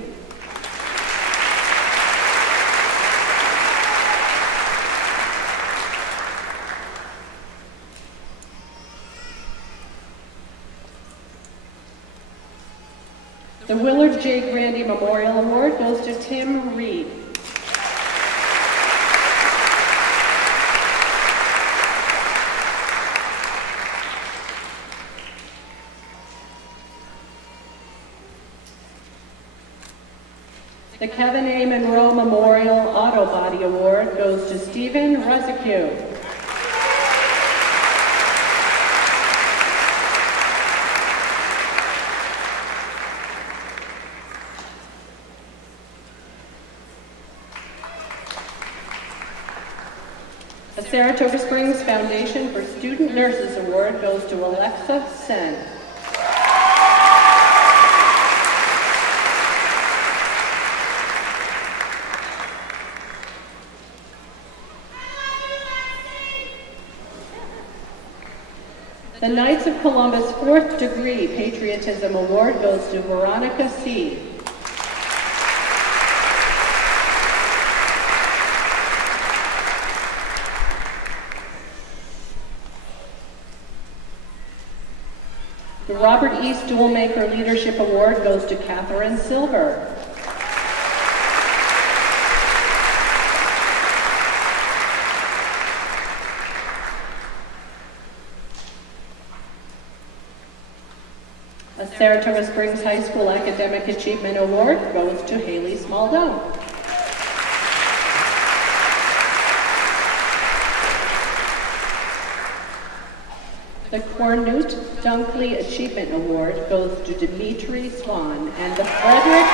The Willard J. Grandy Memorial Award goes to Tim Reed. The Kevin A. Monroe Memorial Auto Body Award goes to Stephen Rezacu. The Saratoga Springs Foundation for Student Nurses Award goes to Alexa Sen. The Knights of Columbus 4th Degree Patriotism Award goes to Veronica C. The Robert E. Stuhlmaker Leadership Award goes to Catherine Silver. A Saratoga Springs High School Academic Achievement Award goes to Haley Smaldone. The Cornute Dunkley Achievement Award goes to Dimitri Swan, and the Frederick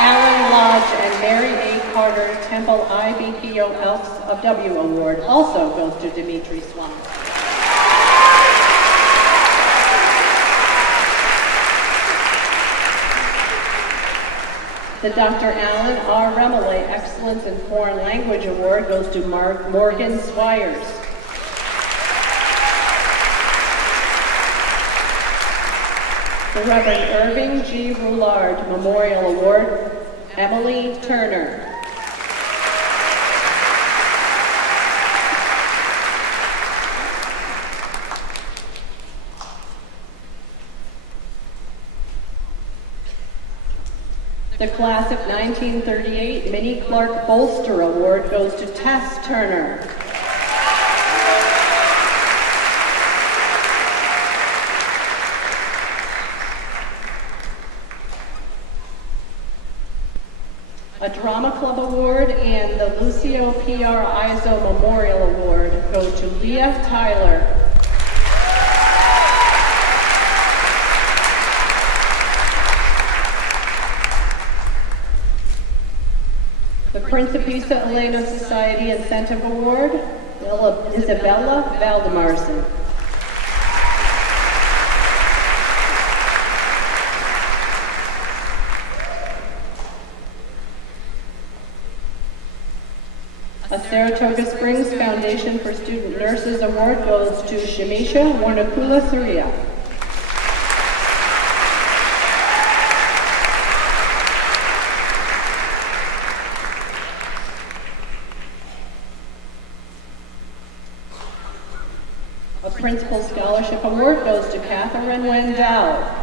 Allen Lodge and Mary A. Carter Temple IBPO Elks of W Award also goes to Dimitri Swan. The Dr. Alan R. Remele Excellence in Foreign Language Award goes to Morgan Swires. The Reverend Irving G. Roulard Memorial Award, Emily Turner. The Class of 1938 Minnie Clark Bolster Award goes to Tess Turner. A Drama Club Award and the Lucio P.R. Izo Memorial Award go to Leah Tyler. The Principessa Elena Society Incentive Award, Isabella Valdemarson. A Saratoga Springs Foundation for Student Nurses Award goes to Shamisha Warnakula Surya. A Principal Scholarship Award goes to Catherine Wendell.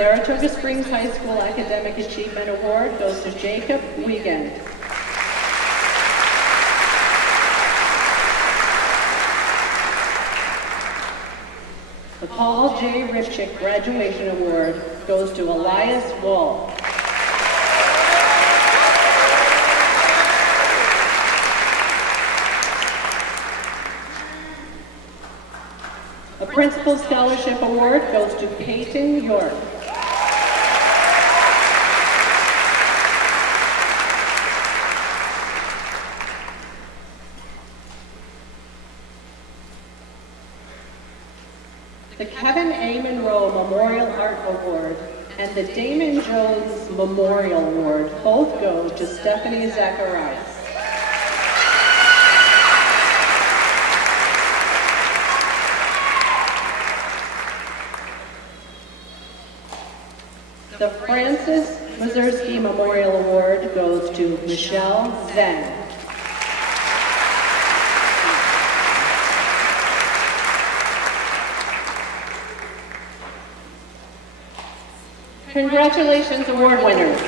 Saratoga Springs High School Academic Achievement Award goes to Jacob Wiegand. The Paul J. Ripchick Graduation Award goes to Elias Wall. A Principal Scholarship Award goes to Peyton York. The Kevin A. Monroe Memorial Art Award and the Damon Jones Memorial Award both go to Stephanie Zacharias. The Francis Mazursky Memorial Award goes to Michelle Zeng. Congratulations, award winners.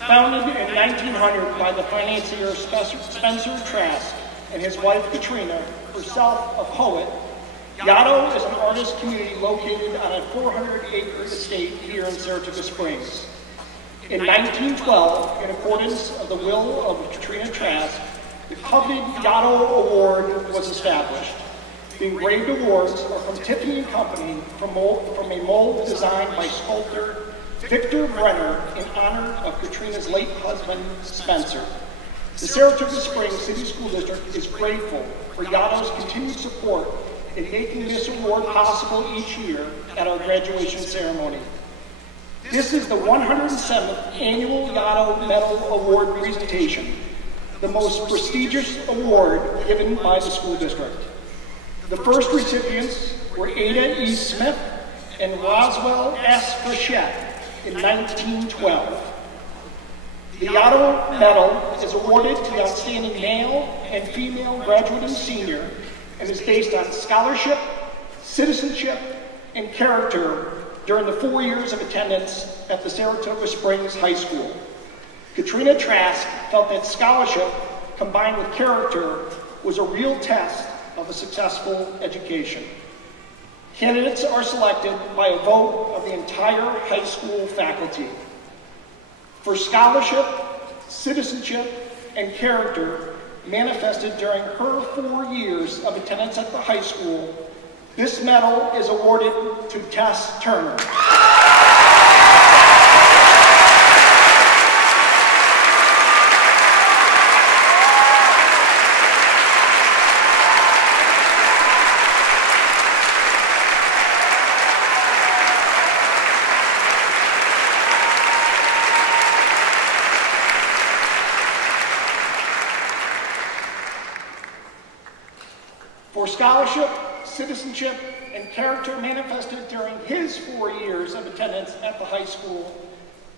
Founded in 1900 by the financier Spencer Trask and his wife Katrina, herself of Howitt, Yaddo is an artist community located on a 400-acre estate here in Saratoga Springs. In 1912, in accordance of the will of Katrina Trask, the coveted Yaddo Award was established. The engraved awards are from Tiffany & Company from a mold designed by sculptor Victor Brenner in honor of Katrina's late husband, Spencer. The Saratoga Springs City School District is grateful for Yaddo's continued support in making this award possible each year at our graduation ceremony. This is the 107th annual Yaddo Medal Award presentation, the most prestigious award given by the school district. The first recipients were Ada E. Smith and Roswell S. Frechette in 1912. The Yaddo Medal is awarded to the outstanding male and female graduate and senior and is based on scholarship, citizenship, and character during the 4 years of attendance at the Saratoga Springs High School. Katrina Trask felt that scholarship combined with character was a real test of a successful education. Candidates are selected by a vote of the entire high school faculty. For scholarship, citizenship, and character manifested during her 4 years of attendance at the high school, this medal is awarded to Tess Turner. For scholarship, citizenship, and character manifested during his 4 years of attendance at the high school,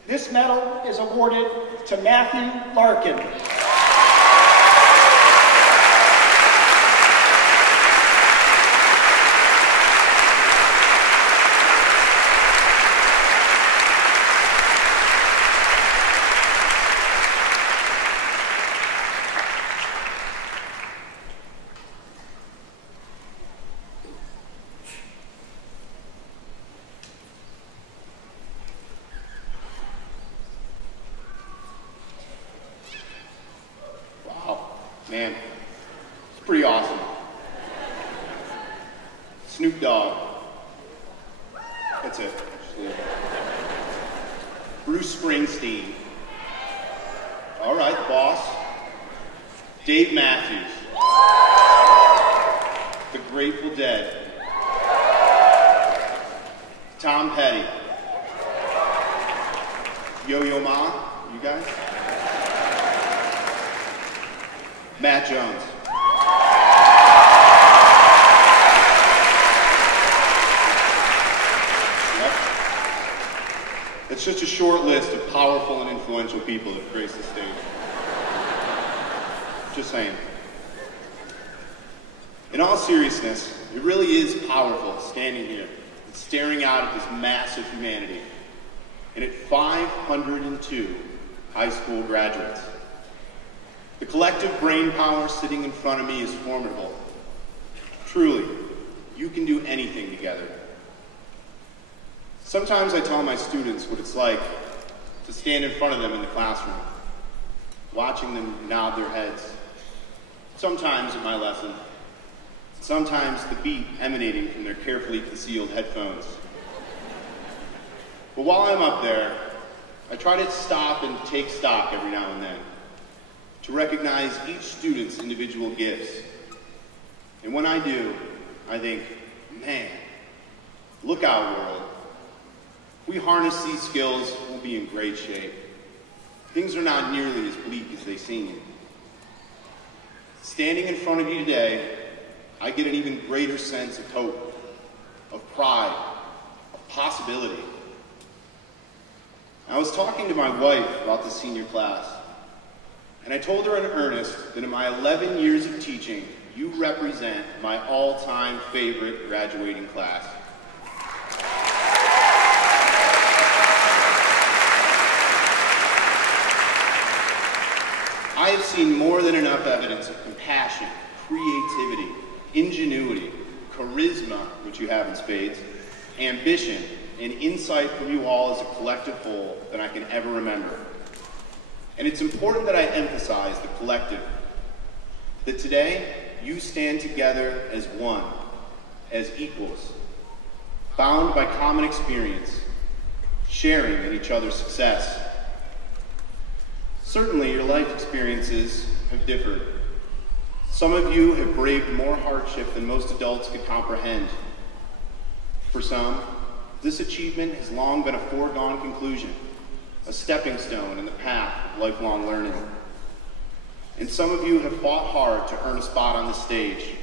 this medal is awarded to Matthew Larkin. Man, it's pretty awesome. Snoop Dogg. That's it. Bruce Springsteen. All right, the boss. Dave Matthews. The Grateful Dead. Tom Petty. Yo-Yo Ma, you guys? Matt Jones. Yep. It's just a short list of powerful and influential people that grace the stage. Just saying. In all seriousness, it really is powerful standing here and staring out at this mass of humanity and at 502 high school graduates. The collective brain power sitting in front of me is formidable. Truly, you can do anything together. Sometimes I tell my students what it's like to stand in front of them in the classroom, watching them nod their heads. Sometimes in my lesson, sometimes the beat emanating from their carefully concealed headphones. But while I'm up there, I try to stop and take stock every now and then, to recognize each student's individual gifts. And when I do, I think, man, look out, world. If we harness these skills, we'll be in great shape. Things are not nearly as bleak as they seem. Standing in front of you today, I get an even greater sense of hope, of pride, of possibility. I was talking to my wife about the senior class, and I told her in earnest that in my 11 years of teaching, you represent my all-time favorite graduating class. I have seen more than enough evidence of compassion, creativity, ingenuity, charisma, which you have in spades, ambition, and insight from you all as a collective whole than I can ever remember. And it's important that I emphasize the collective, that today you stand together as one, as equals, bound by common experience, sharing in each other's success. Certainly your life experiences have differed. Some of you have braved more hardship than most adults could comprehend. For some, this achievement has long been a foregone conclusion, a stepping stone in the path of lifelong learning. And some of you have fought hard to earn a spot on the stage.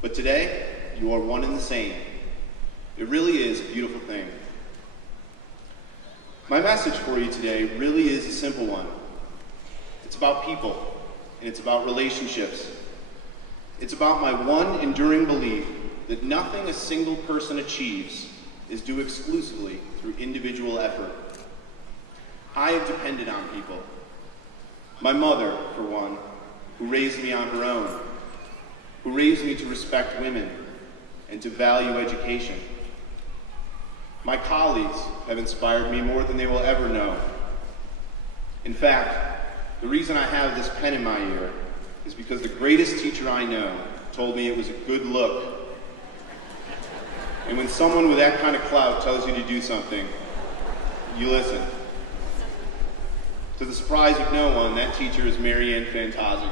But today, you are one and the same. It really is a beautiful thing. My message for you today really is a simple one. It's about people, and it's about relationships. It's about my one enduring belief that nothing a single person achieves is due exclusively through individual effort. I have depended on people. My mother, for one, who raised me on her own, who raised me to respect women and to value education. My colleagues have inspired me more than they will ever know. In fact, the reason I have this pen in my ear is because the greatest teacher I know told me it was a good look. And when someone with that kind of clout tells you to do something, you listen. To the surprise of no one, that teacher is Marianne Fantazi.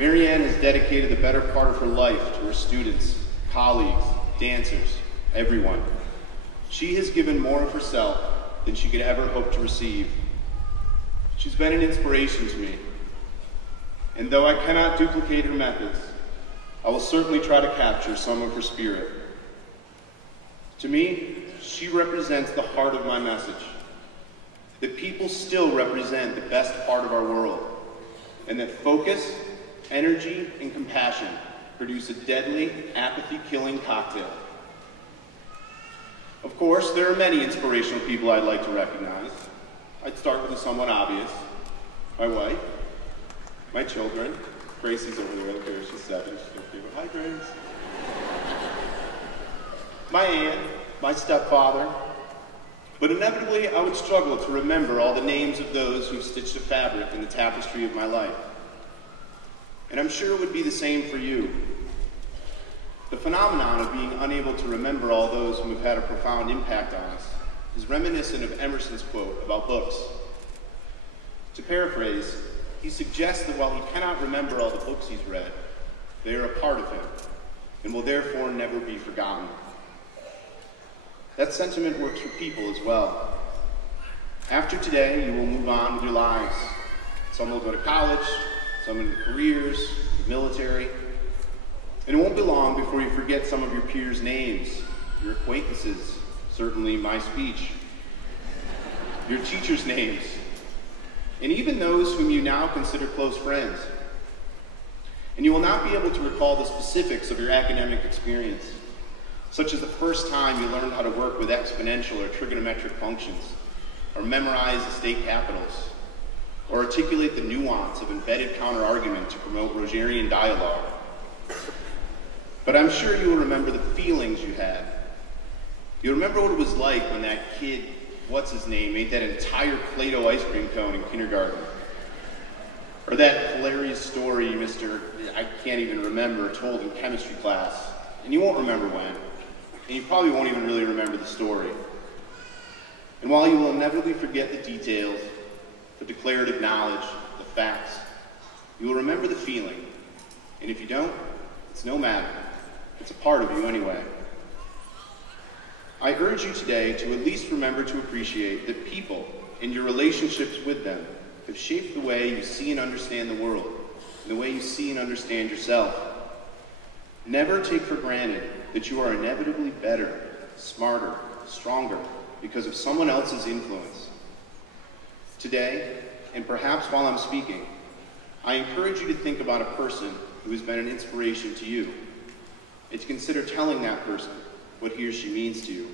Marianne has dedicated the better part of her life to her students, colleagues, dancers, everyone. She has given more of herself than she could ever hope to receive. She's been an inspiration to me. And though I cannot duplicate her methods, I will certainly try to capture some of her spirit. To me, she represents the heart of my message. That people still represent the best part of our world. And that focus, energy, and compassion produce a deadly, apathy-killing cocktail. Of course, there are many inspirational people I'd like to recognize. I'd start with the somewhat obvious. My wife, my children. Gracie's over there, look here, she's 7. She's hi, Grace. My aunt, my stepfather. But inevitably, I would struggle to remember all the names of those who stitched a fabric in the tapestry of my life. And I'm sure it would be the same for you. The phenomenon of being unable to remember all those who have had a profound impact on us is reminiscent of Emerson's quote about books. To paraphrase, he suggests that while he cannot remember all the books he's read, they are a part of him and will therefore never be forgotten. That sentiment works for people as well. After today, you will move on with your lives. Some will go to college, some in careers, the military. And it won't be long before you forget some of your peers' names, your acquaintances, certainly my speech, your teachers' names, and even those whom you now consider close friends. And you will not be able to recall the specifics of your academic experience, such as the first time you learned how to work with exponential or trigonometric functions, or memorize the state capitals, or articulate the nuance of embedded counter-argument to promote Rogerian dialogue. But I'm sure you will remember the feelings you had. You'll remember what it was like when that kid, what's his name, ate that entire Play-Doh ice cream cone in kindergarten. Or that hilarious story Mr. I can't even remember told in chemistry class. And you won't remember when. And you probably won't even really remember the story. And while you will inevitably forget the details, the declarative knowledge, the facts, you will remember the feeling. And if you don't, it's no matter. It's a part of you anyway. I urge you today to at least remember to appreciate that people and your relationships with them have shaped the way you see and understand the world, and the way you see and understand yourself. Never take for granted that you are inevitably better, smarter, stronger because of someone else's influence. Today, and perhaps while I'm speaking, I encourage you to think about a person who has been an inspiration to you, and to consider telling that person what he or she means to you.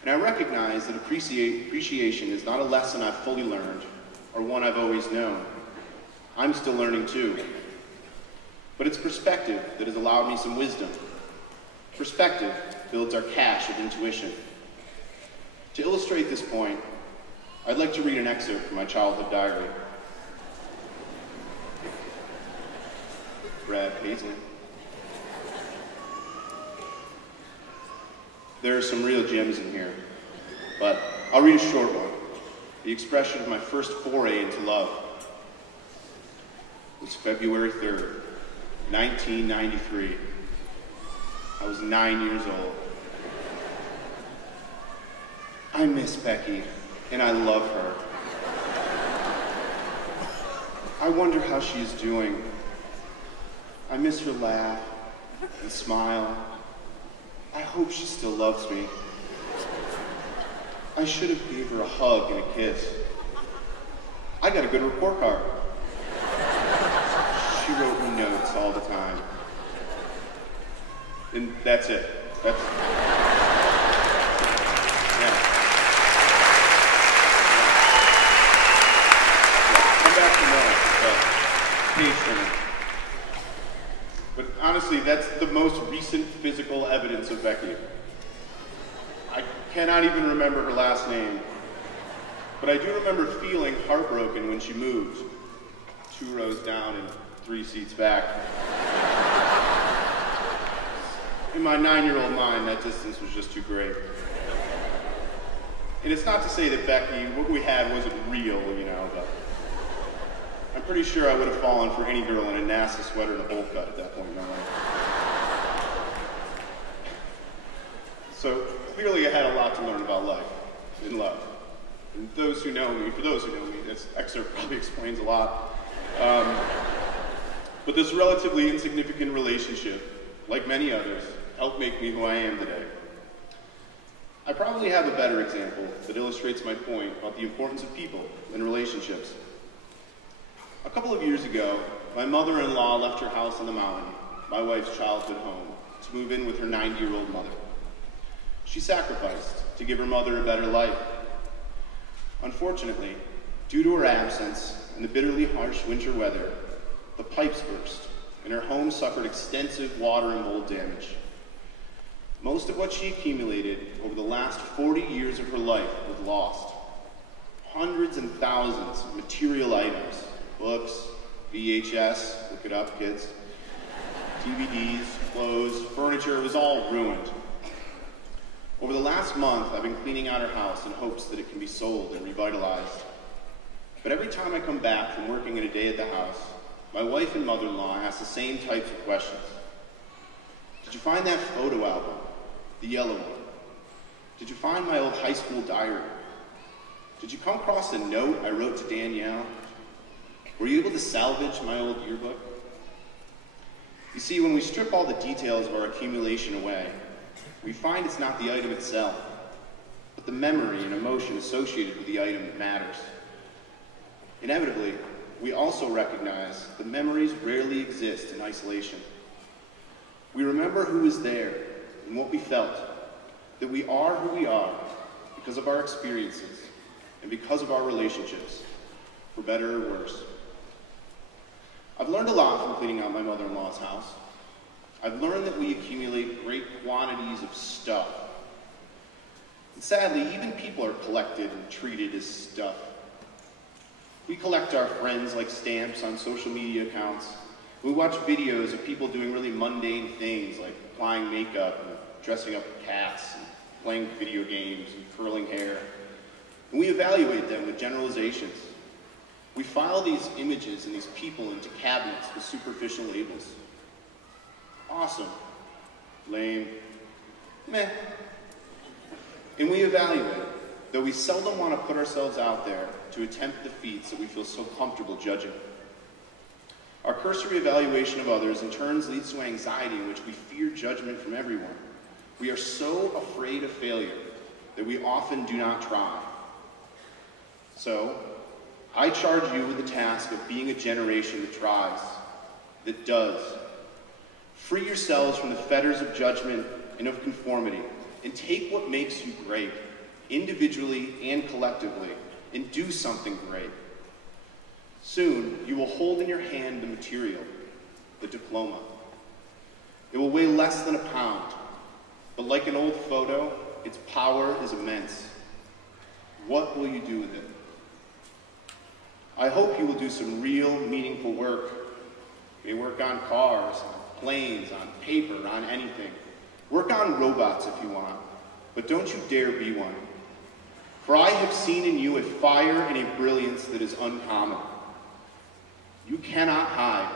And I recognize that appreciation is not a lesson I've fully learned, or one I've always known. I'm still learning too. But it's perspective that has allowed me some wisdom. Perspective builds our cache of intuition. To illustrate this point, I'd like to read an excerpt from my childhood diary. Brad Paisley. There are some real gems in here, but I'll read a short one. The expression of my first foray into love. It was February 3rd, 1993. I was 9 years old. I miss Becky, and I love her. I wonder how she is doing. I miss her laugh and smile. I hope she still loves me. I should have gave her a hug and a kiss. I got a good report card. She wrote me notes all the time. And that's it. That's... Yeah. Come back to notes, page turner. But honestly, that's the most recent physical evidence of Becky. I cannot even remember her last name, but I do remember feeling heartbroken when she moved. 2 rows down and 3 seats back. In my 9-year-old mind, that distance was just too great. And it's not to say that Becky, what we had wasn't real, you know, but I'm pretty sure I would have fallen for any girl in a NASA sweater and a bowl cut at that point in my life. So clearly I had a lot to learn about life and love. And for those who know me, this excerpt probably explains a lot. But this relatively insignificant relationship, like many others, helped make me who I am today. I probably have a better example that illustrates my point about the importance of people and relationships. A couple of years ago, my mother-in-law left her house on the mountain, my wife's childhood home, to move in with her 90-year-old mother. She sacrificed to give her mother a better life. Unfortunately, due to her absence and the bitterly harsh winter weather, the pipes burst, and her home suffered extensive water and mold damage. Most of what she accumulated over the last 40 years of her life was lost. Hundreds and thousands of material items, books, VHS, look it up, kids, DVDs, clothes, furniture, it was all ruined. Over the last month, I've been cleaning out her house in hopes that it can be sold and revitalized. But every time I come back from working in a day at the house, my wife and mother-in-law ask the same types of questions. Did you find that photo album, the yellow one? Did you find my old high school diary? Did you come across a note I wrote to Danielle? Were you able to salvage my old yearbook? You see, when we strip all the details of our accumulation away, we find it's not the item itself, but the memory and emotion associated with the item that matters. Inevitably, we also recognize that memories rarely exist in isolation. We remember who was there and what we felt, that we are who we are because of our experiences and because of our relationships, for better or worse. I've learned a lot from cleaning out my mother-in-law's house. I've learned that we accumulate great quantities of stuff. And sadly, even people are collected and treated as stuff. We collect our friends like stamps on social media accounts. We watch videos of people doing really mundane things like applying makeup and dressing up cats and playing video games and curling hair. And we evaluate them with generalizations. We file these images and these people into cabinets with superficial labels. Awesome. Lame. Meh. And we evaluate, though we seldom want to put ourselves out there to attempt the feats that we feel so comfortable judging. Our cursory evaluation of others in turn leads to anxiety in which we fear judgment from everyone. We are so afraid of failure that we often do not try. So, I charge you with the task of being a generation that tries, that does. Free yourselves from the fetters of judgment and of conformity, and take what makes you great, individually and collectively, and do something great. Soon, you will hold in your hand the material, the diploma. It will weigh less than a pound, but like an old photo, its power is immense. What will you do with it? I hope you will do some real, meaningful work. You may work on cars, on planes, on paper, on anything. Work on robots if you want, but don't you dare be one. For I have seen in you a fire and a brilliance that is uncommon. You cannot hide.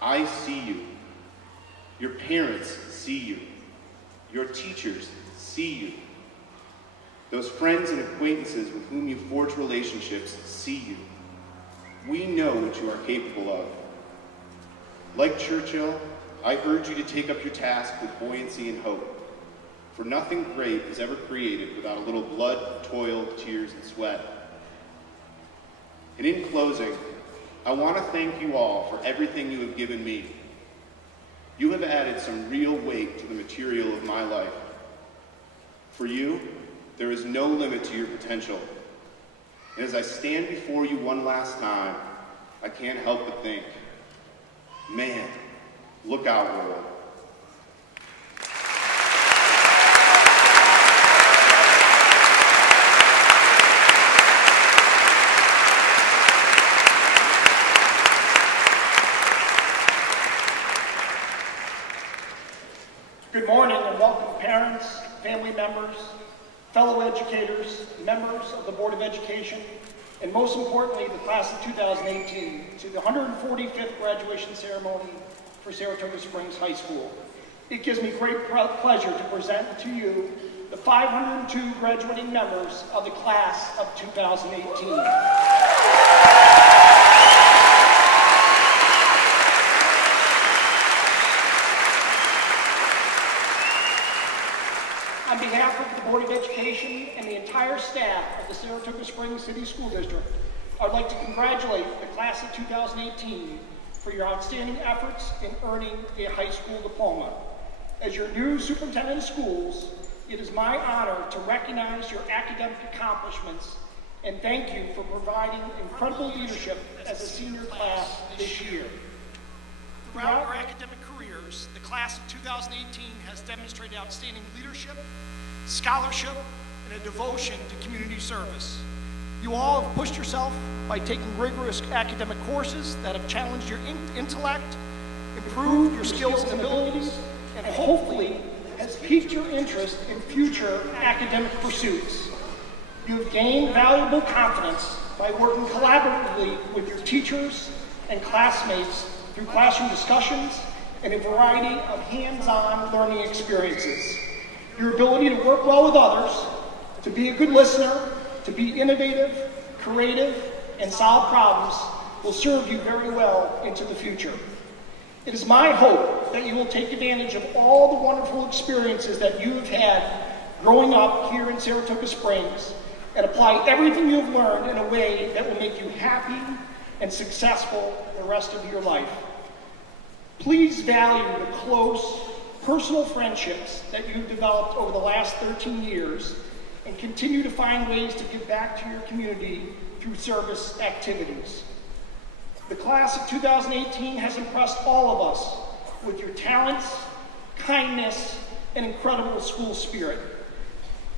I see you. Your parents see you. Your teachers see you. Those friends and acquaintances with whom you forge relationships see you. We know what you are capable of. Like Churchill, I urge you to take up your task with buoyancy and hope, for nothing great is ever created without a little blood, toil, tears, and sweat. And in closing, I want to thank you all for everything you have given me. You have added some real weight to the material of my life. For you, there is no limit to your potential. And as I stand before you one last time, I can't help but think, man, look out, world. Good morning and welcome parents, family members, fellow educators, members of the Board of Education, and most importantly, the class of 2018 to the 145th graduation ceremony for Saratoga Springs High School. It gives me great pleasure to present to you the 502 graduating members of the class of 2018. On behalf of the Board of Education and the entire staff of the Saratoga Springs City School District, I would like to congratulate the class of 2018 for your outstanding efforts in earning a high school diploma. As your new superintendent of schools, it is my honor to recognize your academic accomplishments and thank you for providing incredible leadership as a senior class this year. Throughout your academic careers, the class of 2018 has demonstrated outstanding leadership, scholarship, and a devotion to community service. You all have pushed yourself by taking rigorous academic courses that have challenged your intellect, improved your skills and abilities, and hopefully has piqued your interest in future academic pursuits. You have gained valuable confidence by working collaboratively with your teachers and classmates through classroom discussions and a variety of hands-on learning experiences. Your ability to work well with others, to be a good listener, to be innovative, creative, and solve problems will serve you very well into the future. It is my hope that you will take advantage of all the wonderful experiences that you have had growing up here in Saratoga Springs and apply everything you have learned in a way that will make you happy and successful the rest of your life. Please value the close, personal friendships that you've developed over the last 13 years and continue to find ways to give back to your community through service activities. The class of 2018 has impressed all of us with your talents, kindness, and incredible school spirit.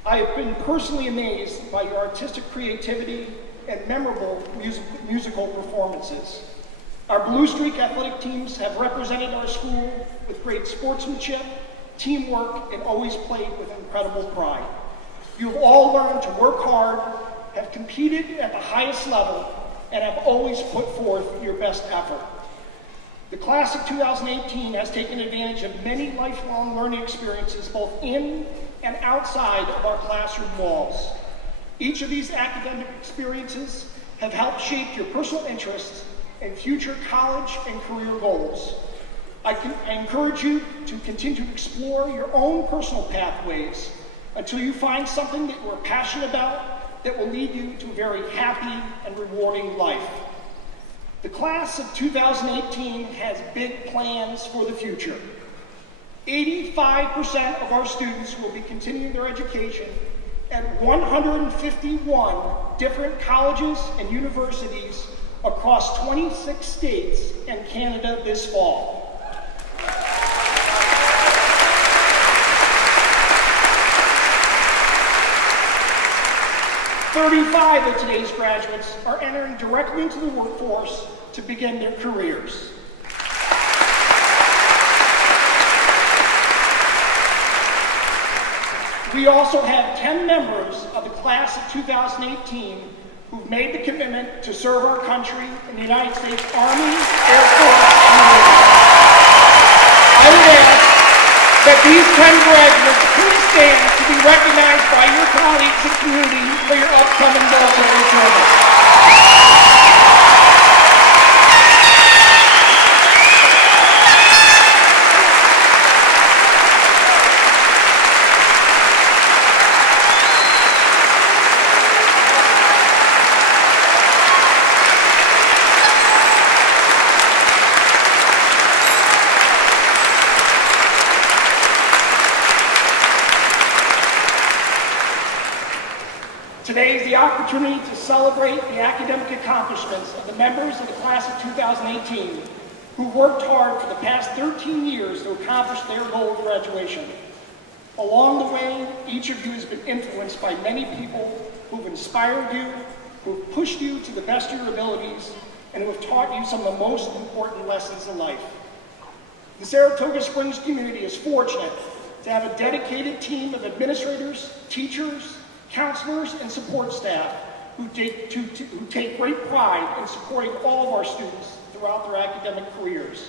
I have been personally amazed by your artistic creativity and memorable musical performances. Our Blue Streak athletic teams have represented our school with great sportsmanship, teamwork, and always played with incredible pride. You have all learned to work hard, have competed at the highest level, and have always put forth your best effort. The class of 2018 has taken advantage of many lifelong learning experiences both in and outside of our classroom walls. Each of these academic experiences have helped shape your personal interests and future college and career goals. I encourage you to continue to explore your own personal pathways until you find something that you are passionate about that will lead you to a very happy and rewarding life. The class of 2018 has big plans for the future. 85% of our students will be continuing their education at 151 different colleges and universities across 26 states and Canada this fall. 35 of today's graduates are entering directly into the workforce to begin their careers. We also have 10 members of the class of 2018 who've made the commitment to serve our country in the United States Army, Air Force, and Navy. I would ask that these 10 graduates please stand to be recognized by your colleagues and community for your upcoming military service. Today is the opportunity to celebrate the academic accomplishments of the members of the class of 2018 who worked hard for the past 13 years to accomplish their goal of graduation. Along the way, each of you has been influenced by many people who've inspired you, who've pushed you to the best of your abilities, and who have taught you some of the most important lessons in life. The Saratoga Springs community is fortunate to have a dedicated team of administrators, teachers, counselors, and support staff who take great pride in supporting all of our students throughout their academic careers.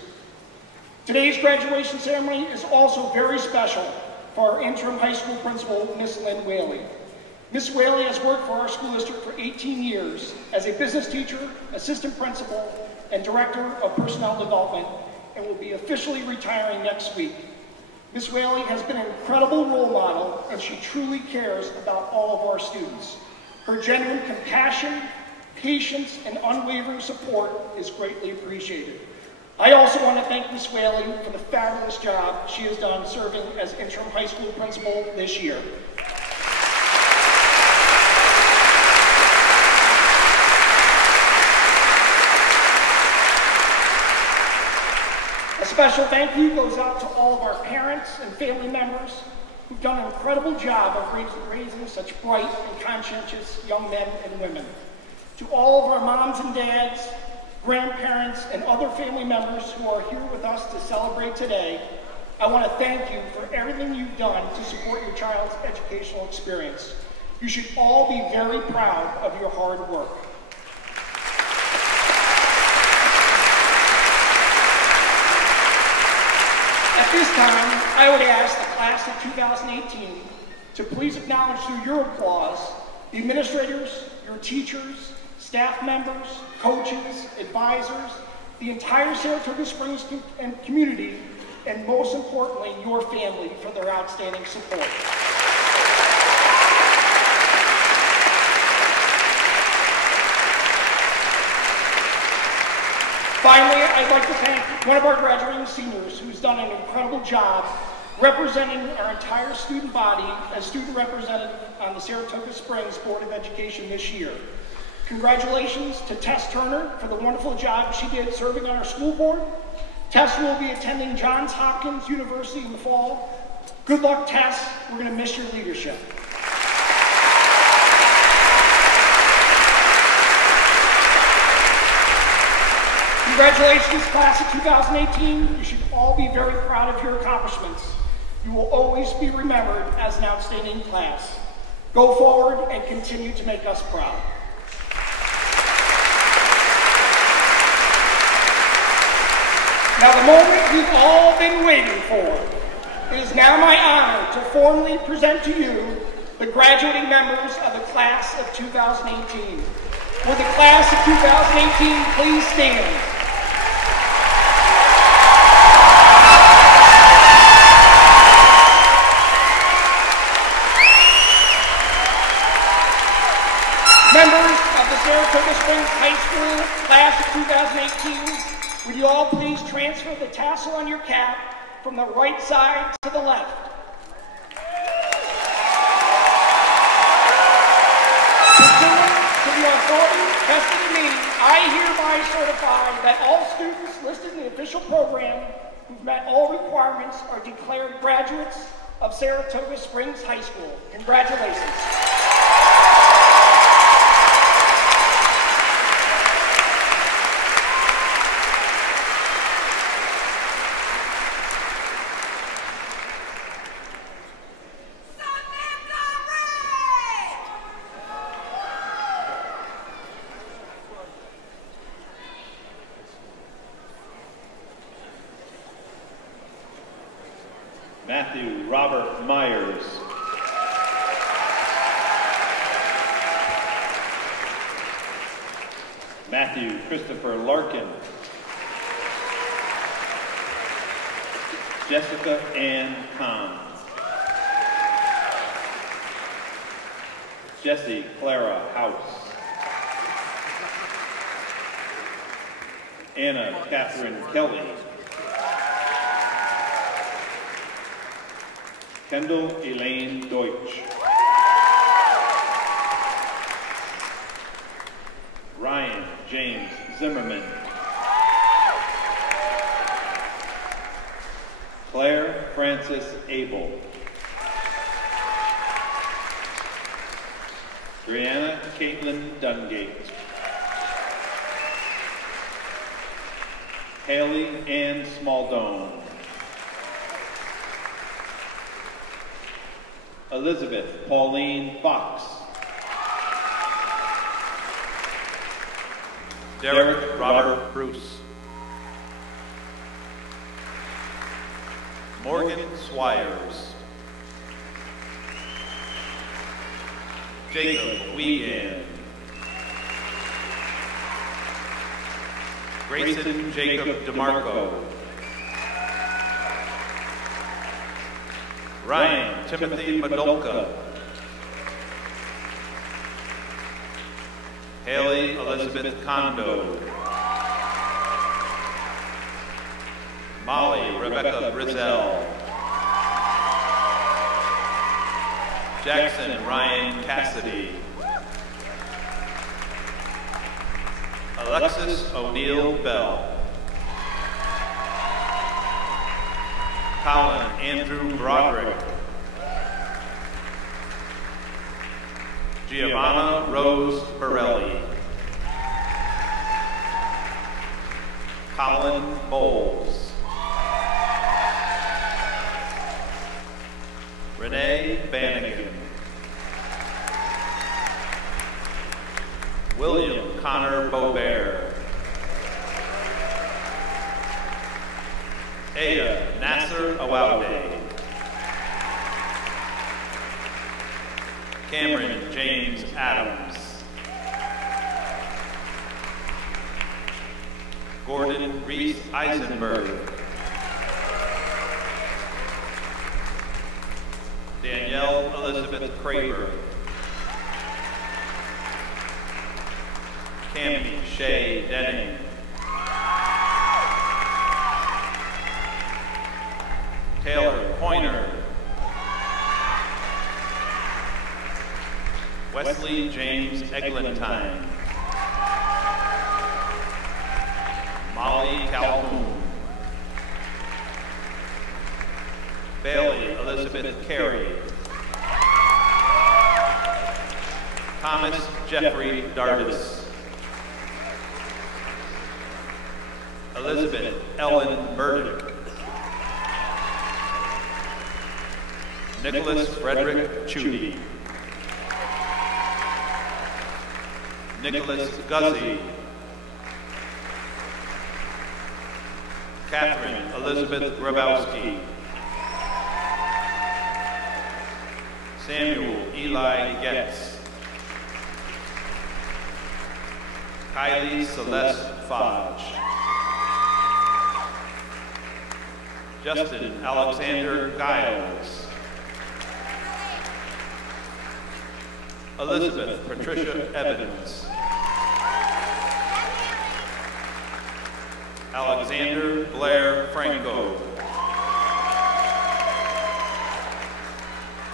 Today's graduation ceremony is also very special for our interim high school principal, Miss Lynn Whaley. Miss Whaley has worked for our school district for 18 years as a business teacher, assistant principal, and director of personnel development, and will be officially retiring next week. Ms. Whaley has been an incredible role model, and she truly cares about all of our students. Her genuine compassion, patience, and unwavering support is greatly appreciated. I also want to thank Ms. Whaley for the fabulous job she has done serving as interim high school principal this year. A special thank you goes out to all of our parents and family members who've done an incredible job of raising such bright and conscientious young men and women. To all of our moms and dads, grandparents, and other family members who are here with us to celebrate today, I want to thank you for everything you've done to support your child's educational experience. You should all be very proud of your hard work. At this time, I would ask the class of 2018 to please acknowledge through your applause the administrators, your teachers, staff members, coaches, advisors, the entire Saratoga Springs and community, and most importantly, your family for their outstanding support. Finally, I'd like to thank one of our graduating seniors who's done an incredible job representing our entire student body as student representative on the Saratoga Springs Board of Education this year. Congratulations to Tess Turner for the wonderful job she did serving on our school board. Tess will be attending Johns Hopkins University in the fall. Good luck, Tess. We're going to miss your leadership. Congratulations, class of 2018. You should all be very proud of your accomplishments. You will always be remembered as an outstanding class. Go forward and continue to make us proud. Now, the moment you've all been waiting for. It is now my honor to formally present to you the graduating members of the class of 2018. Will the class of 2018 please stand? Members of the Saratoga Springs High School class of 2018, would you all please transfer the tassel on your cap from the right side to the left? Pursuant to the authority vested in me, I hereby certify that all students listed in the official program who've met all requirements are declared graduates of Saratoga Springs High School. Congratulations. Matthew Robert Myers. Matthew Christopher Larkin. Jessica Ann Kahn. Jessie Clara House. Anna Catherine Kelly. Kendall Elaine Deutsch. Ryan James Zimmerman. Claire Frances Abel. Brianna Caitlin Dungate. Haley Ann Smaldone. Elizabeth Pauline Fox. Derek Robert Bruce. Morgan Swires. Jacob Wiegand. Grayson Jacob DeMarco. Ryan Timothy Madolka. Haley Elizabeth Kondo. Molly Rebecca Brizzell. Jackson Ryan Cassidy. Alexis O'Neill Bell. Colin Andrew Broderick. Giovanna Rose Borelli. Colin Bowles. Renee Bannigan. William Connor Beaubear. Aya Nasser Awaude. Cameron James Adams. Gordon Reese Eisenberg. Danielle Elizabeth Craver. Cammie Shay Denning. Taylor Pointer. Wesley James Eglantine. Molly Calhoun. Bailey Elizabeth Carey. Thomas Jeffrey Dardis. Elizabeth Ellen Burdick. Nicholas Frederick Chudy. Nicholas Guzzi. Catherine Elizabeth Grabowski. Samuel Eli Getz. Kylie Celeste Fodge. Justin Alexander Giles. Elizabeth Patricia Evans. Alexander Blair Franco.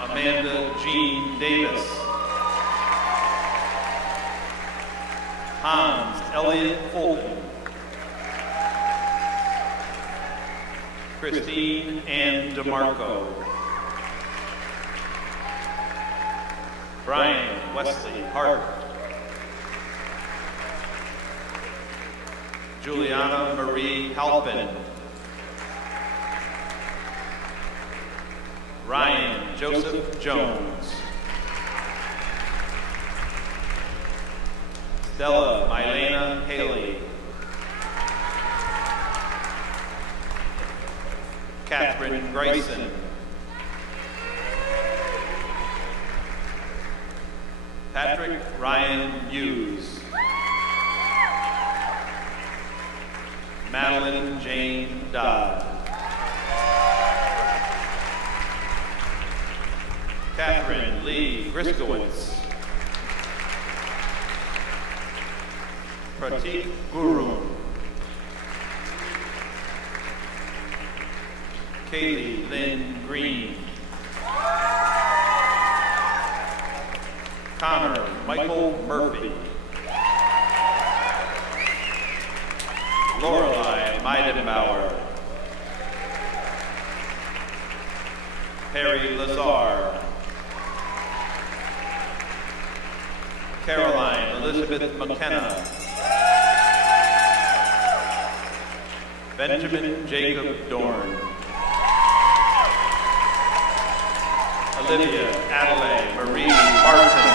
Amanda Jean Davis. Hans Elliott Fulton. Christine Ann DeMarco. Brian Wesley Hart. Juliana Marie Halpin. Ryan Joseph Jones. Stella Mylena Haley. Catherine Grayson. Patrick Ryan Hughes. Madeline Jane Dodd. Catherine Lee Griskowitz. Pratik Guru. Kaylee Lynn Green. Connor Michael Murphy. Lorelei Meidenbauer. Harry Lazar. Caroline Elizabeth McKenna. Benjamin Jacob Dorn. Olivia Adelaide Marie Barton.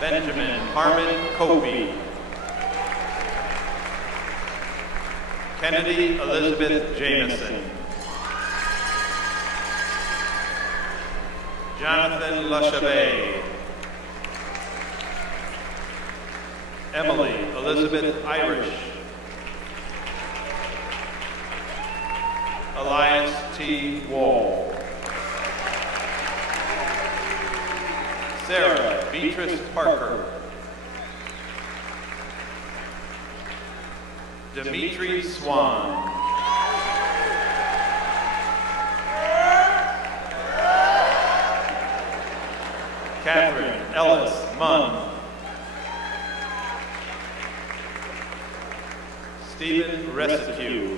Benjamin Harmon Kobe. Kennedy Elizabeth Jameson. Jonathan LaChavey. Emily Elizabeth Irish. Elias T. Wall. Sarah Beatrice Parker. Dimitri Swan. Catherine Ellis Munn. Stephen Rescue.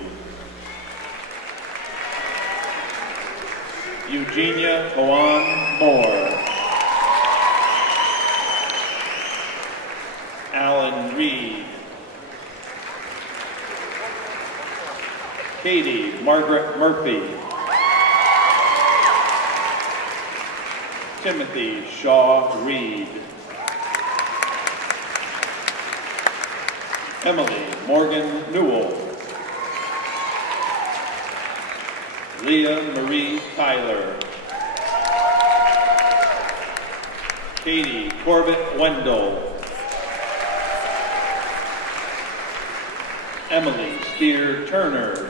Eugenia Hoan Moore. Alan Reed. Katie Margaret Murphy. Timothy Shaw Reed. Emily Morgan Newell. Leah Marie Tyler. Katie Corbett Wendell. Emily Steer Turner.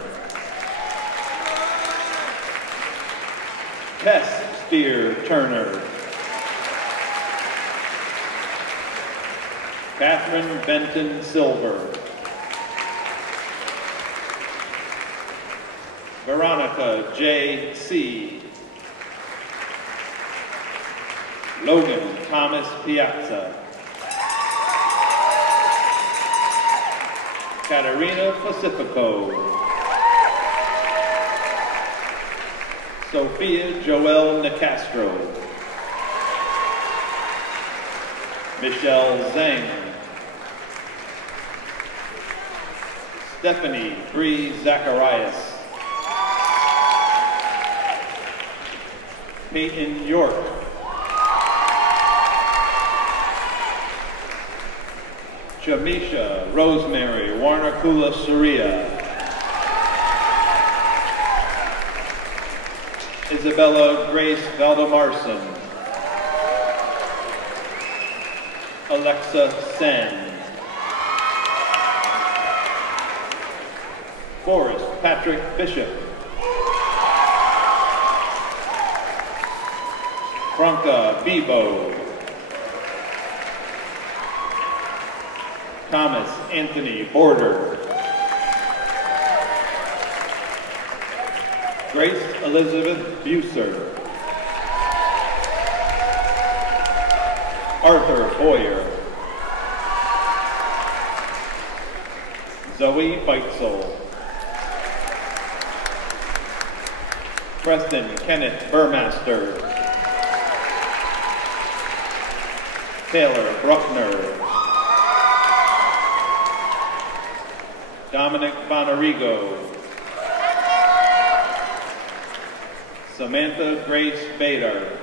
Tess Steer Turner. Catherine Benton Silver. Veronica J. C. Logan Thomas Piazza. Katerina Pacifico. Sophia Joelle Nicastro. Michelle Zhang. Stephanie Bree Zacharias. Peyton York. Shamisha Rosemary Warnakula Surya. Isabella Grace Valdemarson. Alexa Sen. Forrest Patrick Bishop. Franca Bebo. Thomas Anthony Border. Grace Elizabeth Buser. Arthur Boyer. Zoe Beitzel. Preston Kenneth Burmaster. Taylor Bruckner. Dominic Bonarigo. Samantha Grace Bader.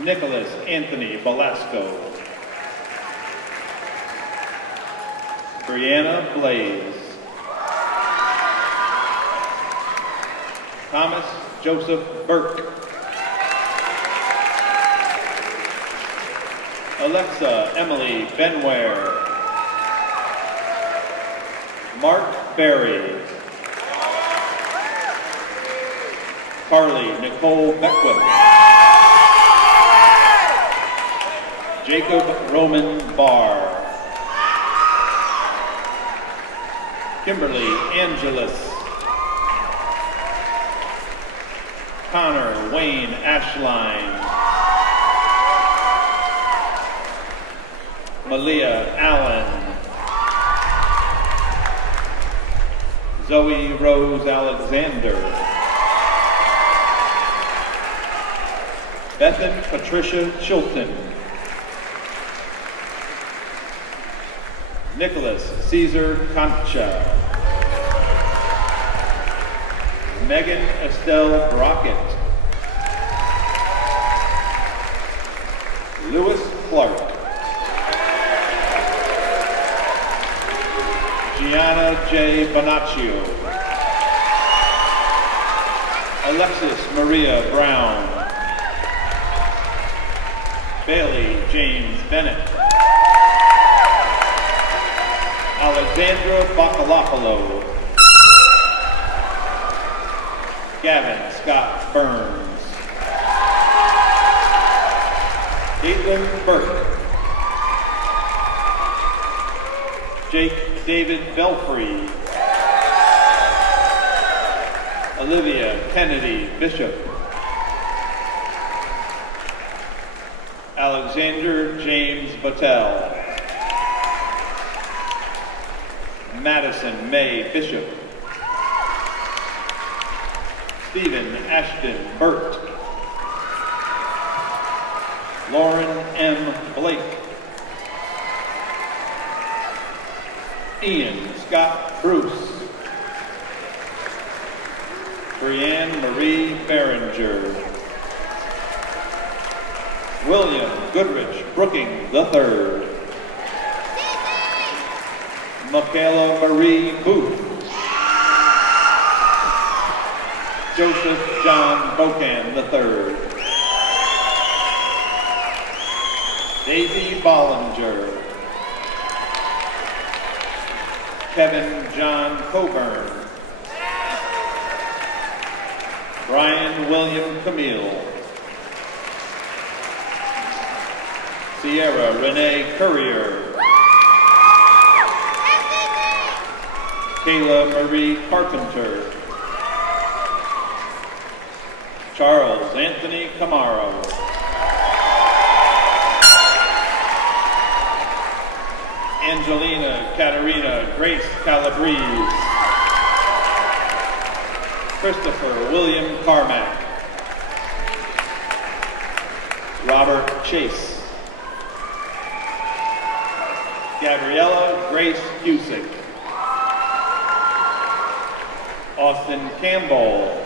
Nicholas Anthony Velasco. Brianna Blaze. Thomas Joseph Burke. Alexa Emily Benware. Mark Berry. Carly Nicole Beckwith. Jacob Roman Barr. Kimberly Angelis. Connor Wayne Ashline. Malia Allen. Zoe Rose Alexander. Bethan Patricia Chilton. Nicholas Caesar Concha. Megan Estelle Brockett. Lewis Clark. Gianna J. Bonaccio. Alexis Maria Brown. Bailey James Bennett. Alexandra Bacalopolo. Gavin Scott Burns. Caitlin Burke. Jake David Belfry. Olivia Kennedy Bishop. Alexander James Battelle. Madison May Bishop. Stephen Ashton Burt. Lauren M. Blake. Ian Scott Bruce. Brianne Marie Berenger. William Goodrich Brooking III. Michaela Marie Booth. Joseph John Bocan III. Daisy Bollinger. Kevin John Coburn. Brian William Camille. Sierra Renee Courier. Kayla Marie Carpenter. Charles Anthony Camaro. Angelina Katerina Grace Calabrese. Christopher William Carmack. Robert Chase. Gabriella Grace Cusick. Austin Campbell.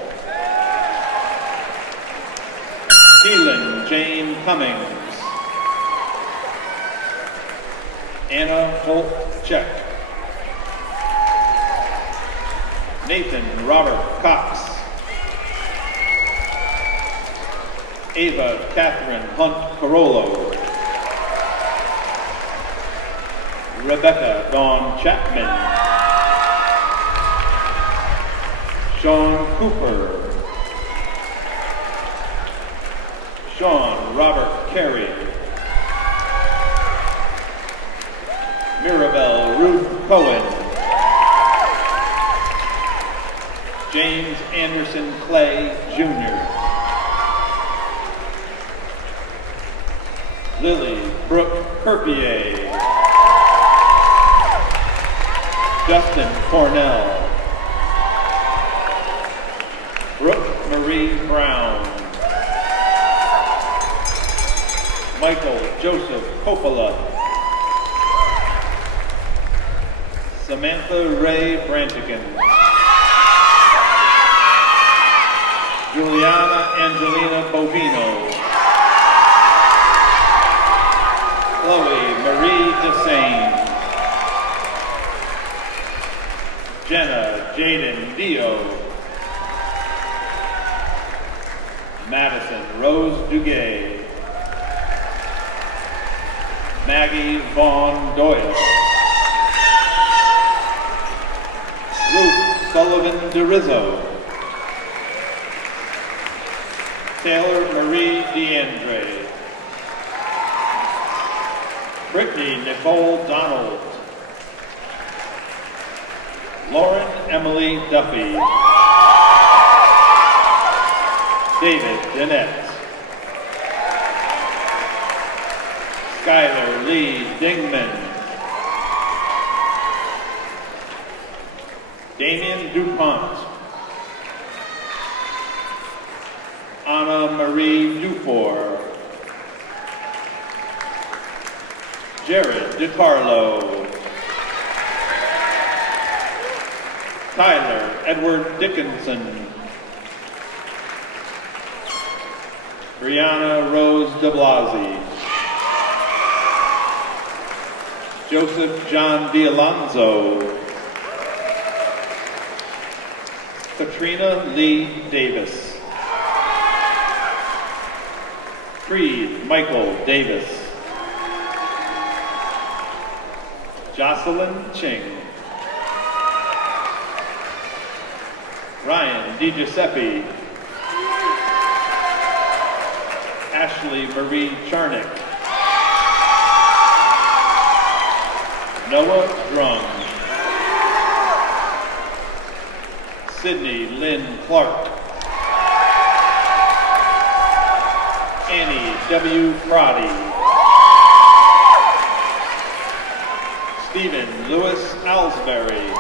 Keelan Jane Cummings. Anna Volchek. Nathan Robert Cox. Ava Catherine Hunt Carollo. Rebecca Dawn Chapman. Sean Cooper. Sean Robert Carey. Mirabelle Ruth Cohen. James Anderson Clay, Jr. Lily Brooke Perpier. Justin Cornell. Brooke Marie Brown. Michael Joseph Coppola. Samantha Ray Brantigan. Juliana Angelina Bovino. Chloe Marie DeSain. Jenna Jaden Dio. Madison Rose Duguay. Maggie Vaughn Doyle. Ruth Sullivan DeRizzo. Taylor Marie DeAndre. Brittany Nicole Donald. Lauren Emily Duffy. David Dinette. Skylar Lee Dingman. Damian DuPont. Anna Marie Dufour. Jared DiCarlo. Tyler Edward Dickinson. Brianna Rose DeBlasi. Joseph John D'Alonzo. Katrina Lee Davis. Creed Michael Davis. Jocelyn Ching. Ryan DiGiuseppe. Ashley Marie Charnick. Noah Drum. Sydney Lynn Clark. Annie W. Crotty. Stephen Lewis Alsbury.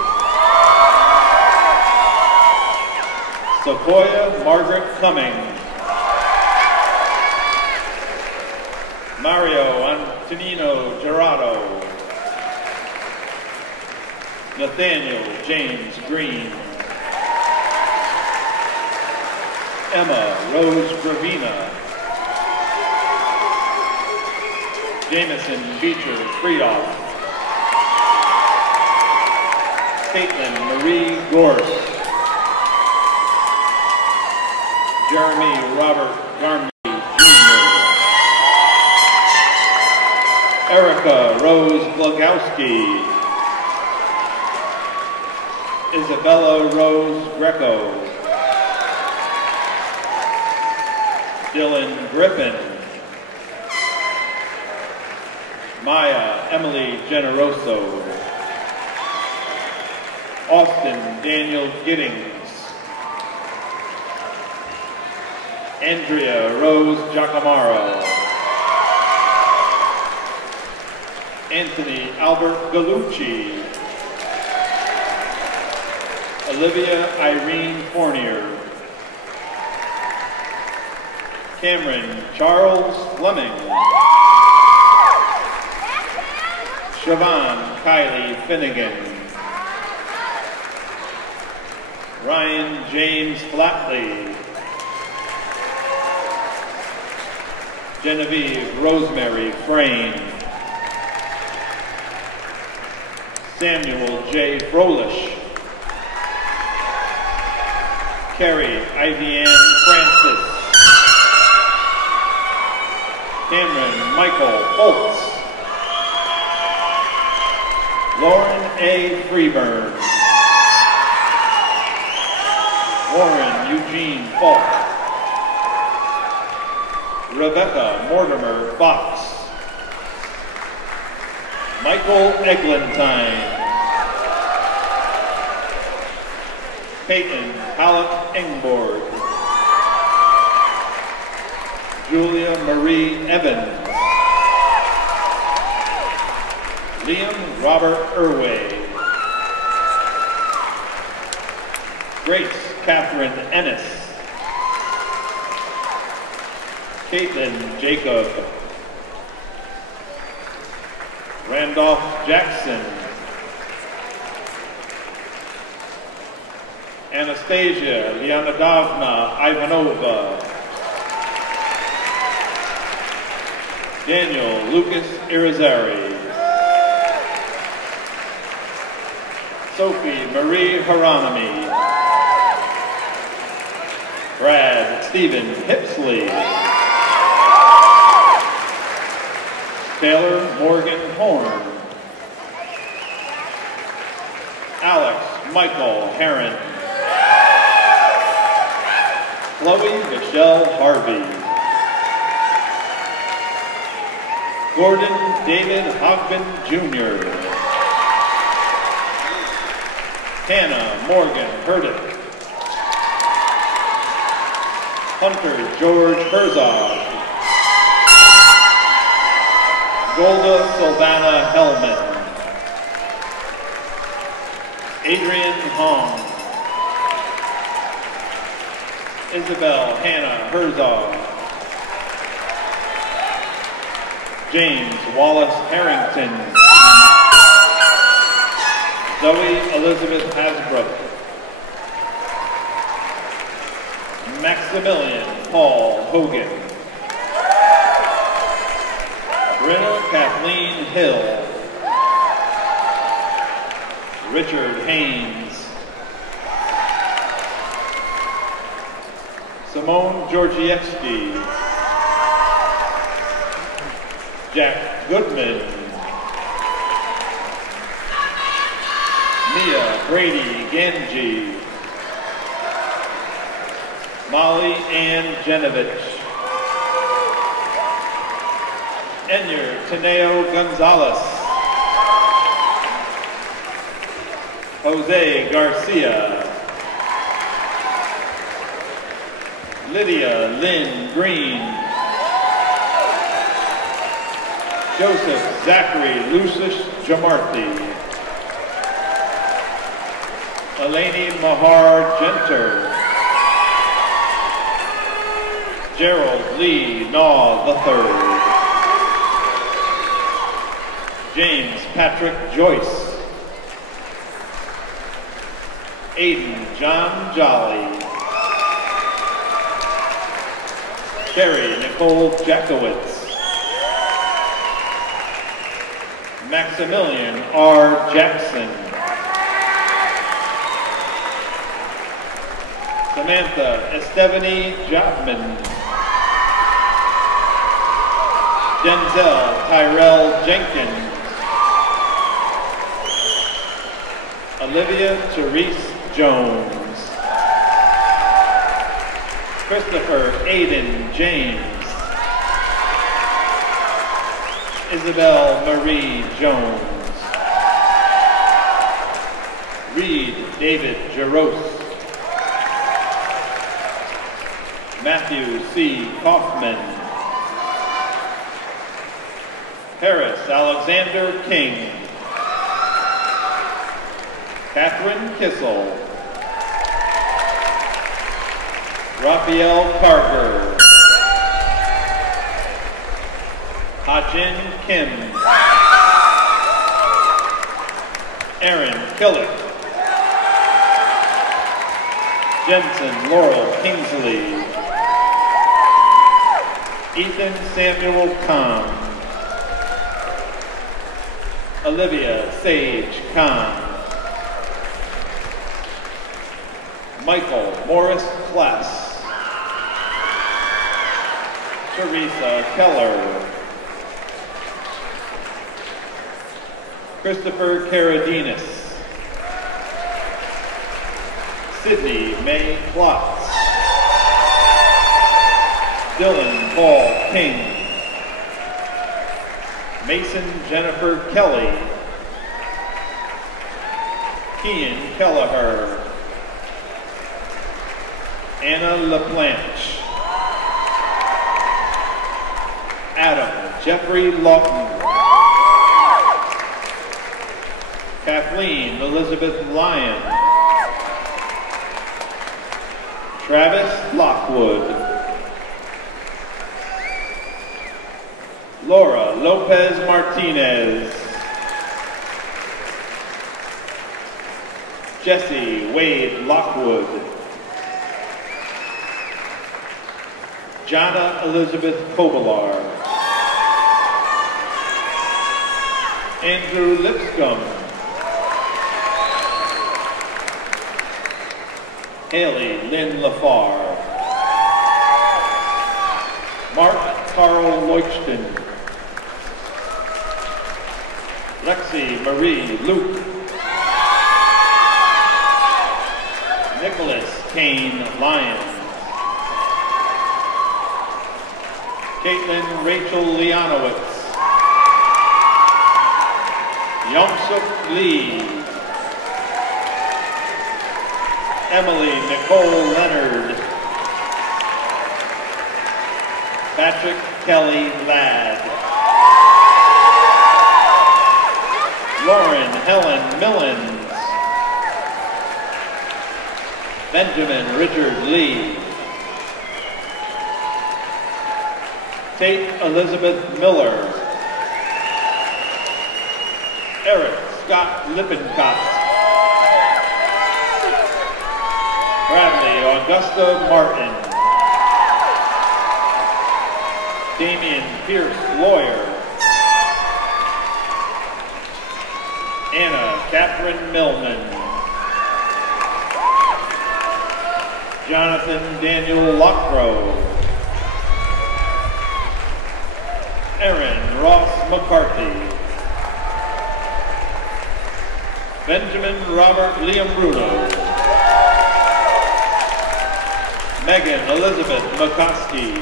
Sequoia Margaret Cumming. Mario Antonino Gerardo. Nathaniel James Green. Emma Rose Gravina. Jameson Beecher Friedoff. Caitlin Marie Gorse. Jeremy Robert Garmy Jr. Erica Rose Blagowski. Isabella Rose Greco. Dylan Griffin. Maya Emily Generoso. Austin Daniel Giddings. Andrea Rose Giacomaro. Anthony Albert Gallucci. Olivia Irene Fournier. Cameron Charles Fleming. Siobhan Kylie Finnegan. Ryan James Flatley. Genevieve Rosemary Frame. Samuel J. Froelich. Carrie Ivianne Francis. Cameron Michael Holtz. Lauren A. Freeburn. Warren Eugene Falk. Rebecca Mortimer Fox. Michael Eglantine. Peyton Halleck Engborg. Julia Marie Evans. Liam Robert Irway. Grace Catherine Ennis. Caitlin Jacob. Randolph Jackson. Anastasia Leonidovna Ivanova. Daniel Lucas Irizarry. Sophie Marie Hieronymy. Brad Stephen Hipsley. Taylor Morgan Horn. Alex Michael Herron. Chloe Michelle Harvey. Gordon David Hogbin Jr. Hannah Morgan Hurdick. Hunter George Herzog. Golda Sylvana Hellman. Adrian Hong. Isabel Hannah Herzog. James Wallace Harrington. Zoe Elizabeth Hasbrook. Maximilian Paul Hogan. Brenna Kathleen Hill. Richard Haynes. Simone Georgievsky. Jack Goodman. Mia Brady Genji. Molly Ann Genovich. Enyer Teneo Gonzalez. Jose Garcia. Lydia Lynn Green. Joseph Zachary Lucius Jamarthi. Eleni Mahar Genter. Gerald Lee Naw III. James Patrick Joyce. Aiden John Jolly. Sherry Nicole Jackowitz. Maximilian R. Jackson. Samantha Estevany Jobman. Denzel Tyrell Jenkins. Olivia Therese Jones. Christopher Aiden James. Isabel Marie Jones. Reed David Jaros. Matthew C. Kaufman. Harris Alexander King. Catherine Kissel. Raphael Carver. Ha-Jin Kim. Aaron Killick. Jensen Laurel Kingsley. Ethan Samuel Kahn. Olivia Sage Kahn. Michael Morris Kless. Teresa Keller. Christopher Caradinas. Sydney May Klotz. Dylan Paul King. Mason Jennifer Kelly. Kian Kelleher. Anna LaPlanche. Adam Jeffrey Lawton. Kathleen Elizabeth Lyon. Travis Lockwood. Laura Lopez Martinez. Jesse Wade Lockwood. Jana Elizabeth Kobelar. Andrew Lipscomb. Haley Lynn Lafar. Mark Carl Leuchten. Lexi Marie Luke. Nicholas Kane Lyons. Caitlin Rachel Leonowitz. Youngsuk Lee. Emily Nicole Leonard. Patrick Kelly Ladd. Lauren Helen Millens. Benjamin Richard Lee. Tate Elizabeth Miller. Eric Scott Lippincott. Bradley Augusta Martin. Damian Pierce Lawyer. Anna Catherine Millman. Jonathan Daniel Lockrow. Aaron Ross McCarthy. Benjamin Robert Liam Bruno. Megan Elizabeth McCoskey.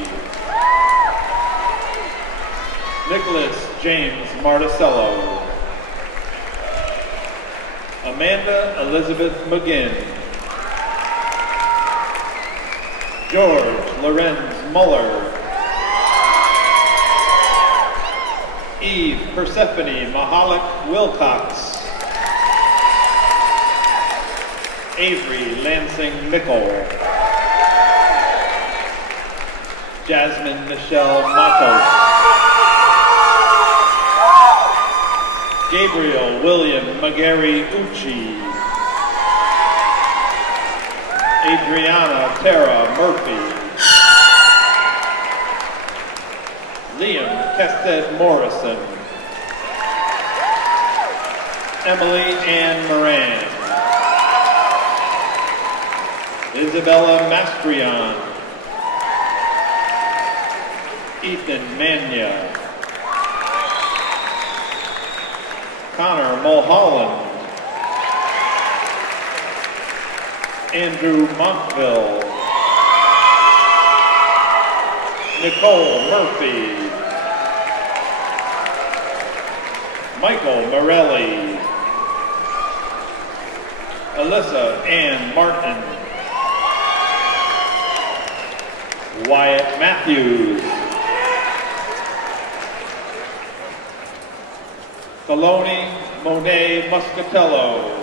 Nicholas James Marticello. Amanda Elizabeth McGinn. George Lorenz Muller. Eve Persephone Mahalik Wilcox. Avery Lansing Mickle. Jasmine Michelle Matos. Gabriel William McGarry Ucci. Adriana Tara Murphy. Liam Kested Morrison. Emily Ann Moran. Isabella Mastrian. Ethan Mania. Connor Mulholland. Andrew Montville, Nicole Murphy, Michael Morelli, Alyssa Ann Martin, Wyatt Matthews, Saloni Monet Muscatello,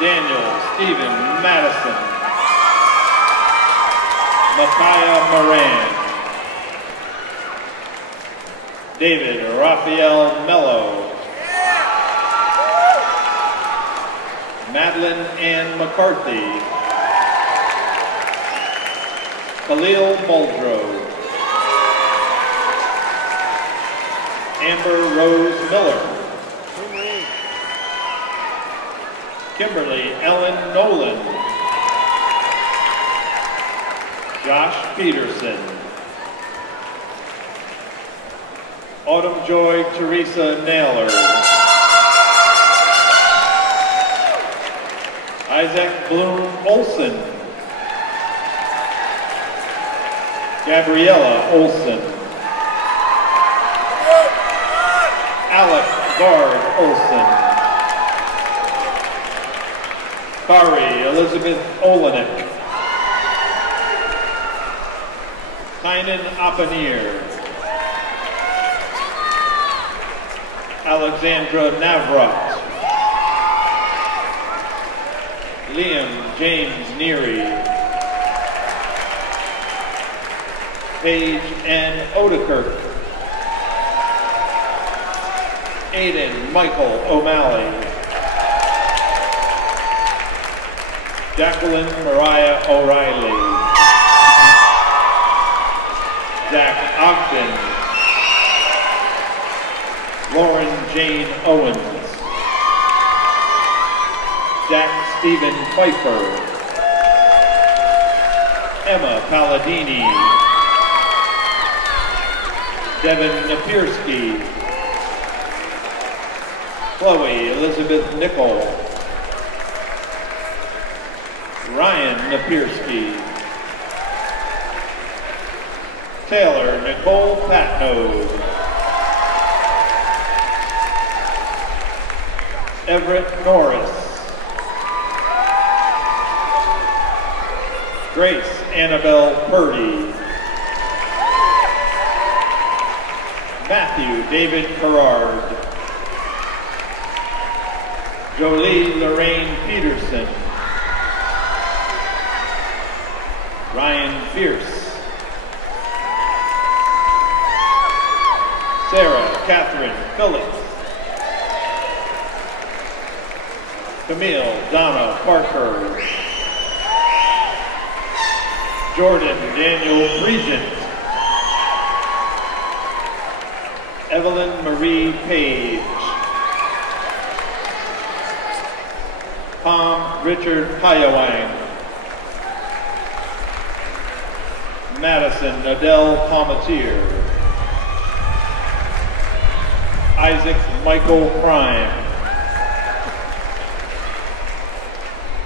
Daniel Stephen Madison, Micaiah Moran, David Raphael Mello, Madeline Ann McCarthy, Khalil Muldrow, Amber Rose Miller, Kimberly Ellen Nolan, Josh Peterson, Autumn Joy Teresa Naylor, Isaac Bloom Olson, Gabriella Olson, Alec Gard Olson, Kari Elizabeth Olenek, Tynan Oppenir, Alexandra Navrat, Liam James Neary, Paige N. Odekirk, Aiden Michael O'Malley, Jacqueline Mariah O'Reilly, Zach Ogden, Lauren Jane Owens, Jack Stephen Pfeiffer, Emma Palladini, Devin Napierski, Chloe Elizabeth Nichol, Ryan Napierski, Taylor Nicole Patno, Everett Norris, Grace Annabelle Purdy, Matthew David Gerard, Jolie Lorraine Peterson, Ryan Fierce, Sarah Catherine Phillips, Camille Donna Parker, Jordan Daniel Regent, Evelyn Marie Page, Tom Richard Hayawang, Madison Adele Palmatier, Isaac Michael Prime,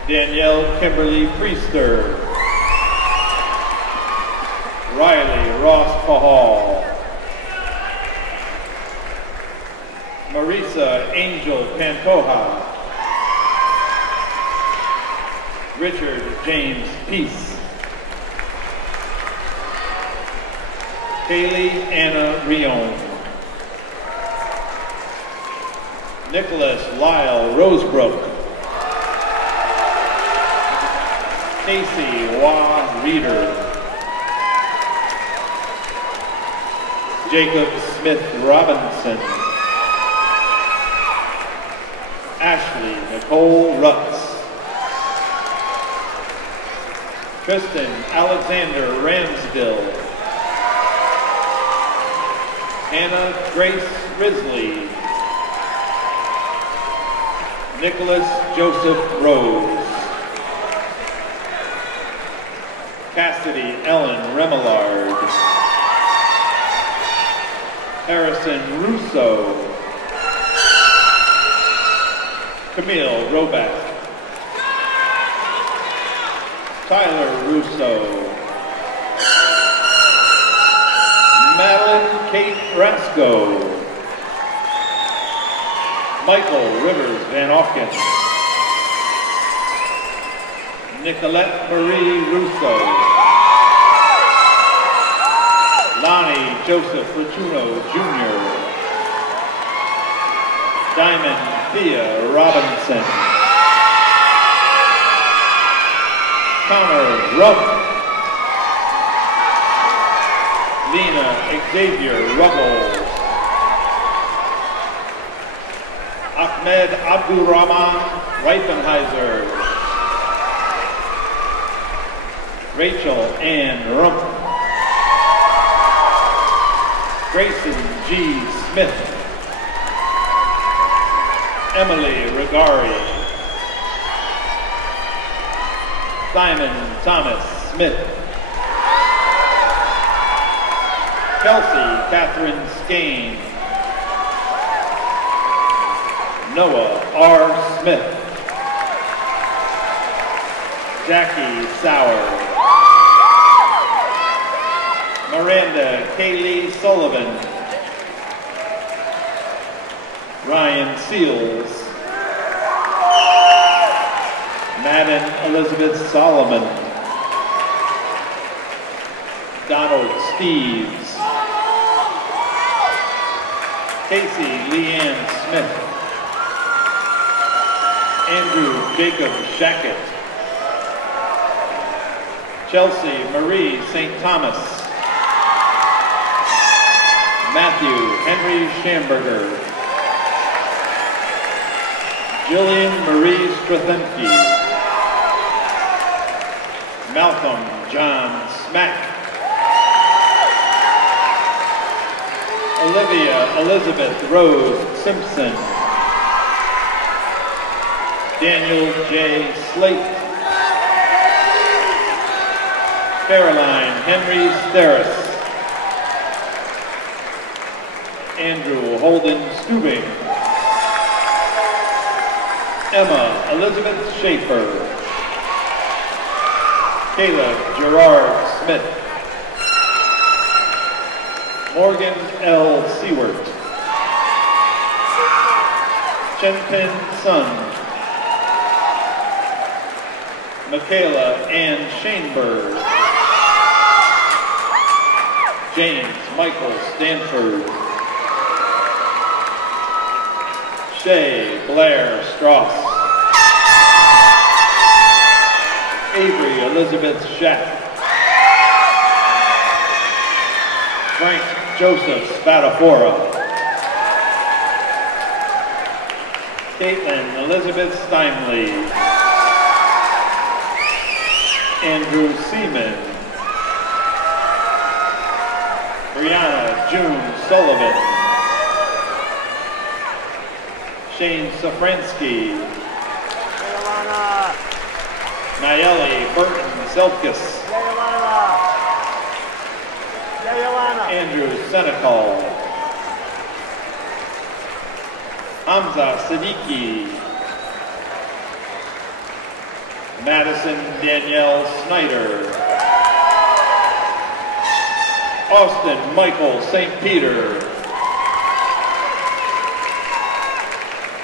Danielle Kimberly Priester, Riley Ross Pahal, Marisa Angel Pantoja, Richard James Peace, Kaylee Anna Rion, Nicholas Lyle Rosebrook, Casey Wah Reeder, Jacob Smith Robinson, Ashley Nicole Rutz, Kristen Alexander Ramsdell, Hannah Grace Risley, Nicholas Joseph Rose, Cassidy Ellen Remillard, Harrison Russo, Camille Roback. Tyler Russo. Madeline Kate Rasco. Michael Rivers Van Auken. Nicolette Marie Russo. Lonnie Joseph Rachuno Jr. Diamond Thea Robinson. Connor Rupp. Lena Xavier Ruggles. Ahmed Abdurrahman Reifenheiser. Rachel Ann Rump. Grayson G. Smith. Emily Rigari. Simon Thomas Smith. Kelsey Catherine Skane. Noah R. Smith. Jackie Sauer. Miranda Kaylee Sullivan. Ryan Seals. Madden Elizabeth Solomon. Donald Steves. Casey Leanne Smith. Andrew Jacob Shackett. Chelsea Marie St. Thomas. Matthew Henry Schamberger. Jillian Marie Strathenke. Malcolm John Smack. Olivia Elizabeth Rose Simpson. Daniel J. Slate. Caroline Henry Steris. Andrew Holden Stubing. Emma Elizabeth Schaefer. Caleb Gerard Smith. Morgan L. Seward. Chenpin Sun. Michaela Ann Shaneberg. James Michael Stanford. Shay Blair Strauss. Avery Elizabeth Schack. Frank Joseph Spadafora. Caitlin Elizabeth Steinley. Andrew Seaman. Brianna June Sullivan. Shane Safransky. Nayeli Burton Selkis. Andrew Senecal. Hamza Siddiqui. Madison Danielle Snyder. Austin Michael St. Peter.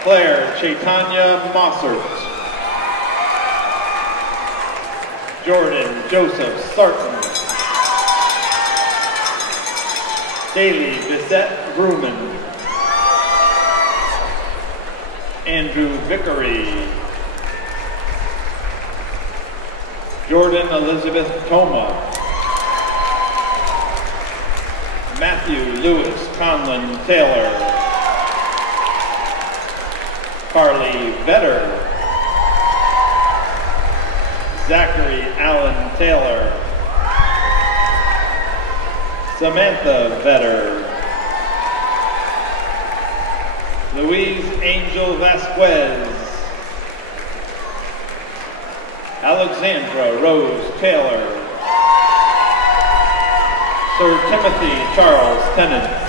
Claire Chaitanya Mossert. Jordan Joseph Sarton. Daily Bissette Bruman. Andrew Vickery. Jordan Elizabeth Toma. Matthew Lewis Conlon Taylor. Carly Vetter. Zachary Allen Taylor. Samantha Vetter. Louise Angel Vasquez. Alexandra Rose Taylor. Sir Timothy Charles Tennant.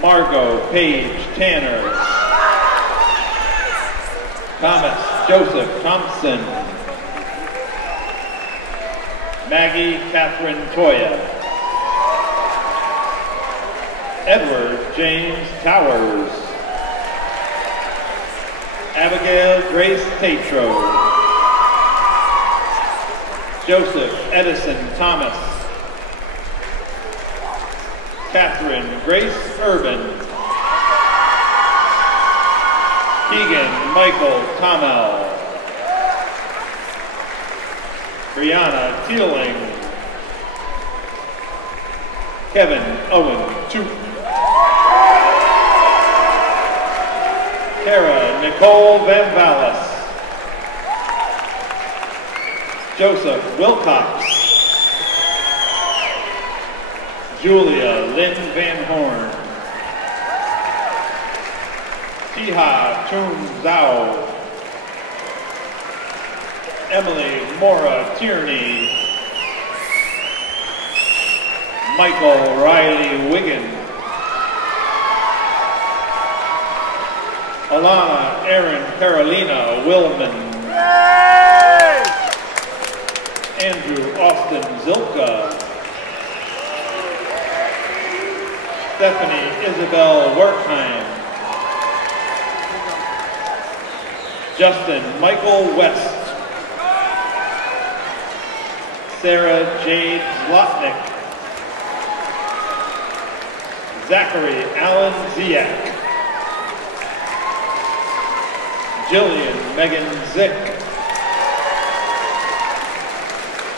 Margot Page Tanner. Joseph Thompson. Maggie Catherine Toya. Edward James Towers. Abigail Grace Tatro. Joseph Edison Thomas. Catherine Grace Urban. Keegan Michael Tomel. Brianna Teeling. Kevin Owen Toop. Kara Nicole Van Vallis. Joseph Wilcox. Julia Lynn Van Horn. Tiha Chun Zhao. Emily Mora Tierney. Michael Riley Wiggin. Alana Erin Carolina Willman. Andrew Austin Zilka. Stephanie Isabel Wertheim. Justin Michael West. Sarah Jade Zlotnick. Zachary Allen Ziak. Jillian Megan Zick.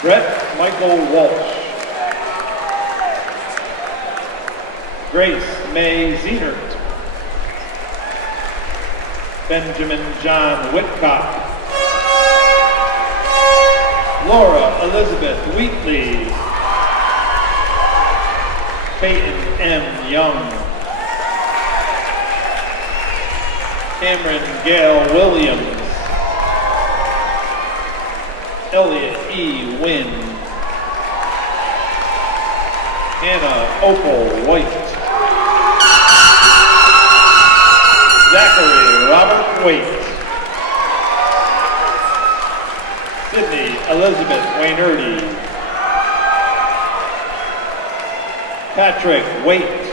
Brett Michael Walsh. Grace May Zienert. Benjamin John Whitcock. Laura Elizabeth Wheatley. Peyton M. Young. Cameron Gail Williams. Elliot E. Wynn. Hannah Opal White. Zachary Robert Waite. Sydney Elizabeth Wainerty. Patrick Waite.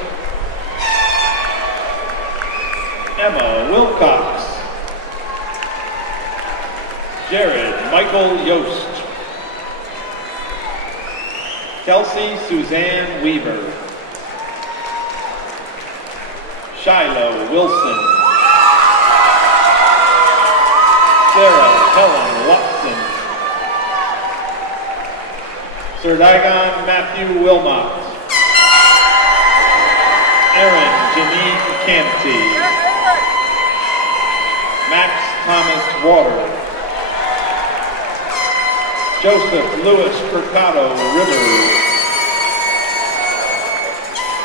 Emma Wilcox. Jared Michael Yost. Kelsey Suzanne Weaver. Shiloh Wilson. Sarah Helen Watson. Sir Digon Matthew Wilmot. Erin Janine Canty. Max Thomas Water. Joseph Louis Mercado Rivers.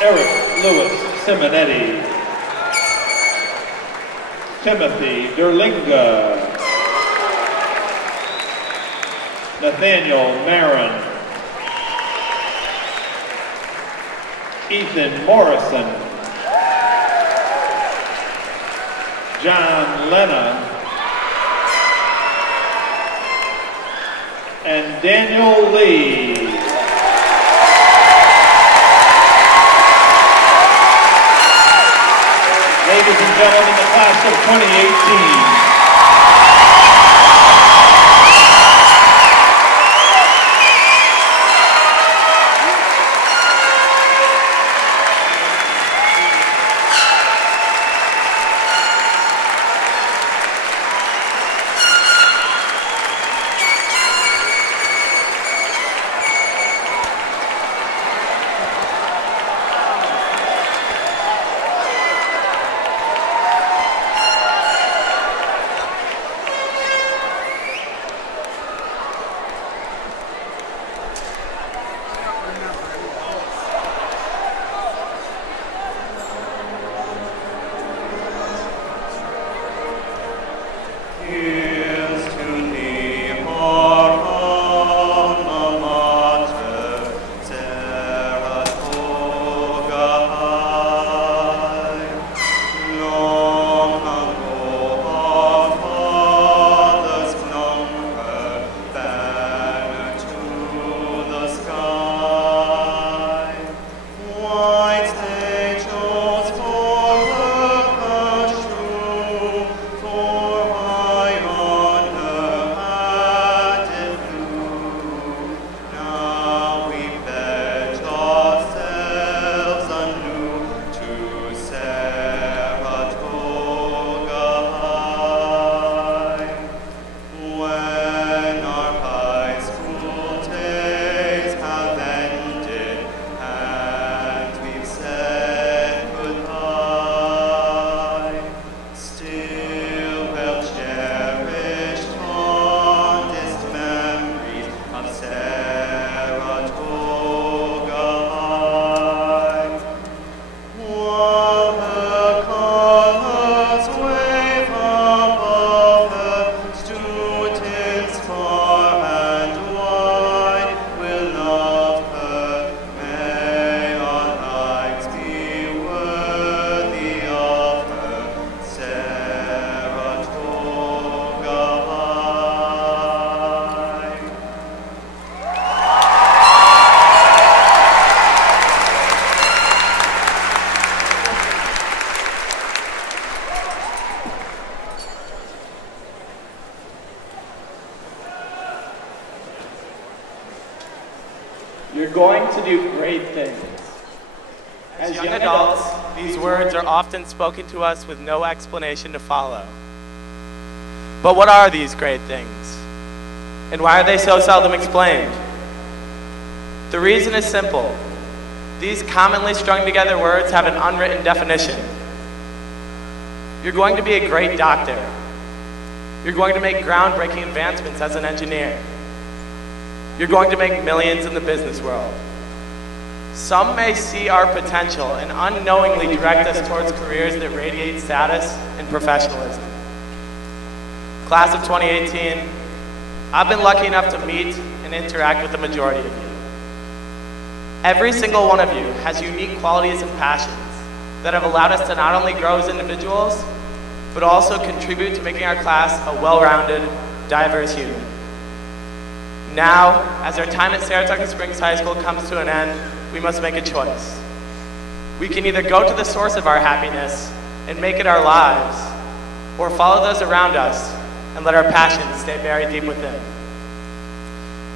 Eric Louis Simonetti. Timothy Derlinga. Nathaniel Marin. Ethan Morrison. John Lenna. And Daniel Lee. Ladies and gentlemen, the class of 2018. You're going to do great things. As young adults, these words are often spoken to us with no explanation to follow. But what are these great things? And why are they so seldom explained? The reason is simple. These commonly strung together words have an unwritten definition. You're going to be a great doctor. You're going to make groundbreaking advancements as an engineer. You're going to make millions in the business world. Some may see our potential and unknowingly direct us towards careers that radiate status and professionalism. Class of 2018, I've been lucky enough to meet and interact with the majority of you. Every single one of you has unique qualities and passions that have allowed us to not only grow as individuals, but also contribute to making our class a well-rounded, diverse unit. Now, as our time at Saratoga Springs High School comes to an end, we must make a choice. We can either go to the source of our happiness and make it our lives, or follow those around us and let our passions stay buried deep within.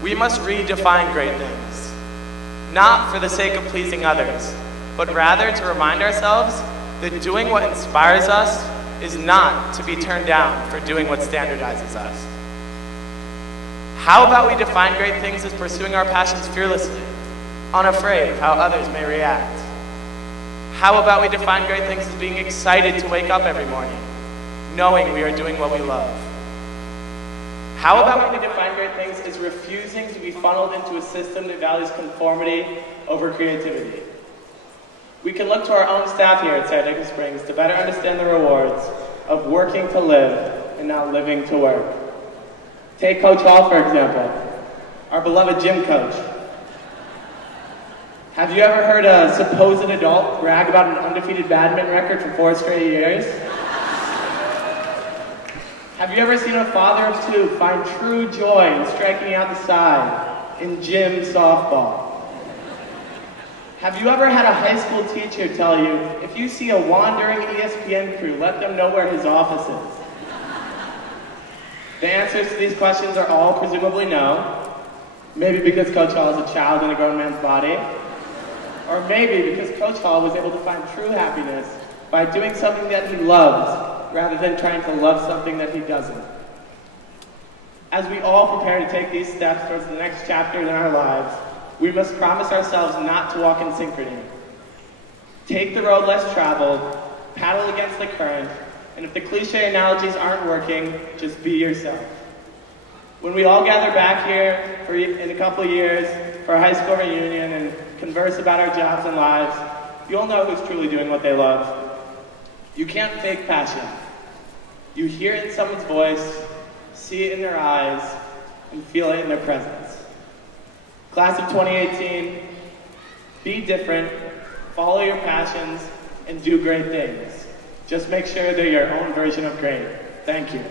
We must redefine great things, not for the sake of pleasing others, but rather to remind ourselves that doing what inspires us is not to be turned down for doing what standardizes us. How about we define great things as pursuing our passions fearlessly, unafraid of how others may react? How about we define great things as being excited to wake up every morning, knowing we are doing what we love? How about we define great things as refusing to be funneled into a system that values conformity over creativity? We can look to our own staff here at Saratoga Springs to better understand the rewards of working to live and not living to work. Take Coach Hall, for example, our beloved gym coach. Have you ever heard a supposed adult brag about an undefeated badminton record for 4 straight years? Have you ever seen a father of 2 find true joy in striking out the side in gym softball? Have you ever had a high school teacher tell you, if you see a wandering ESPN crew, let them know where his office is? The answers to these questions are all presumably no. Maybe because Coach Hall is a child in a grown man's body. Or maybe because Coach Hall was able to find true happiness by doing something that he loves, rather than trying to love something that he doesn't. As we all prepare to take these steps towards the next chapter in our lives, we must promise ourselves not to walk in synchrony. Take the road less traveled, paddle against the current, and if the cliche analogies aren't working, just be yourself. When we all gather back here in a couple of years for a high school reunion and converse about our jobs and lives, you'll know who's truly doing what they love. You can't fake passion. You hear it in someone's voice, see it in their eyes, and feel it in their presence. Class of 2018, be different, follow your passions, and do great things. Just make sure they're your own version of great. Thank you.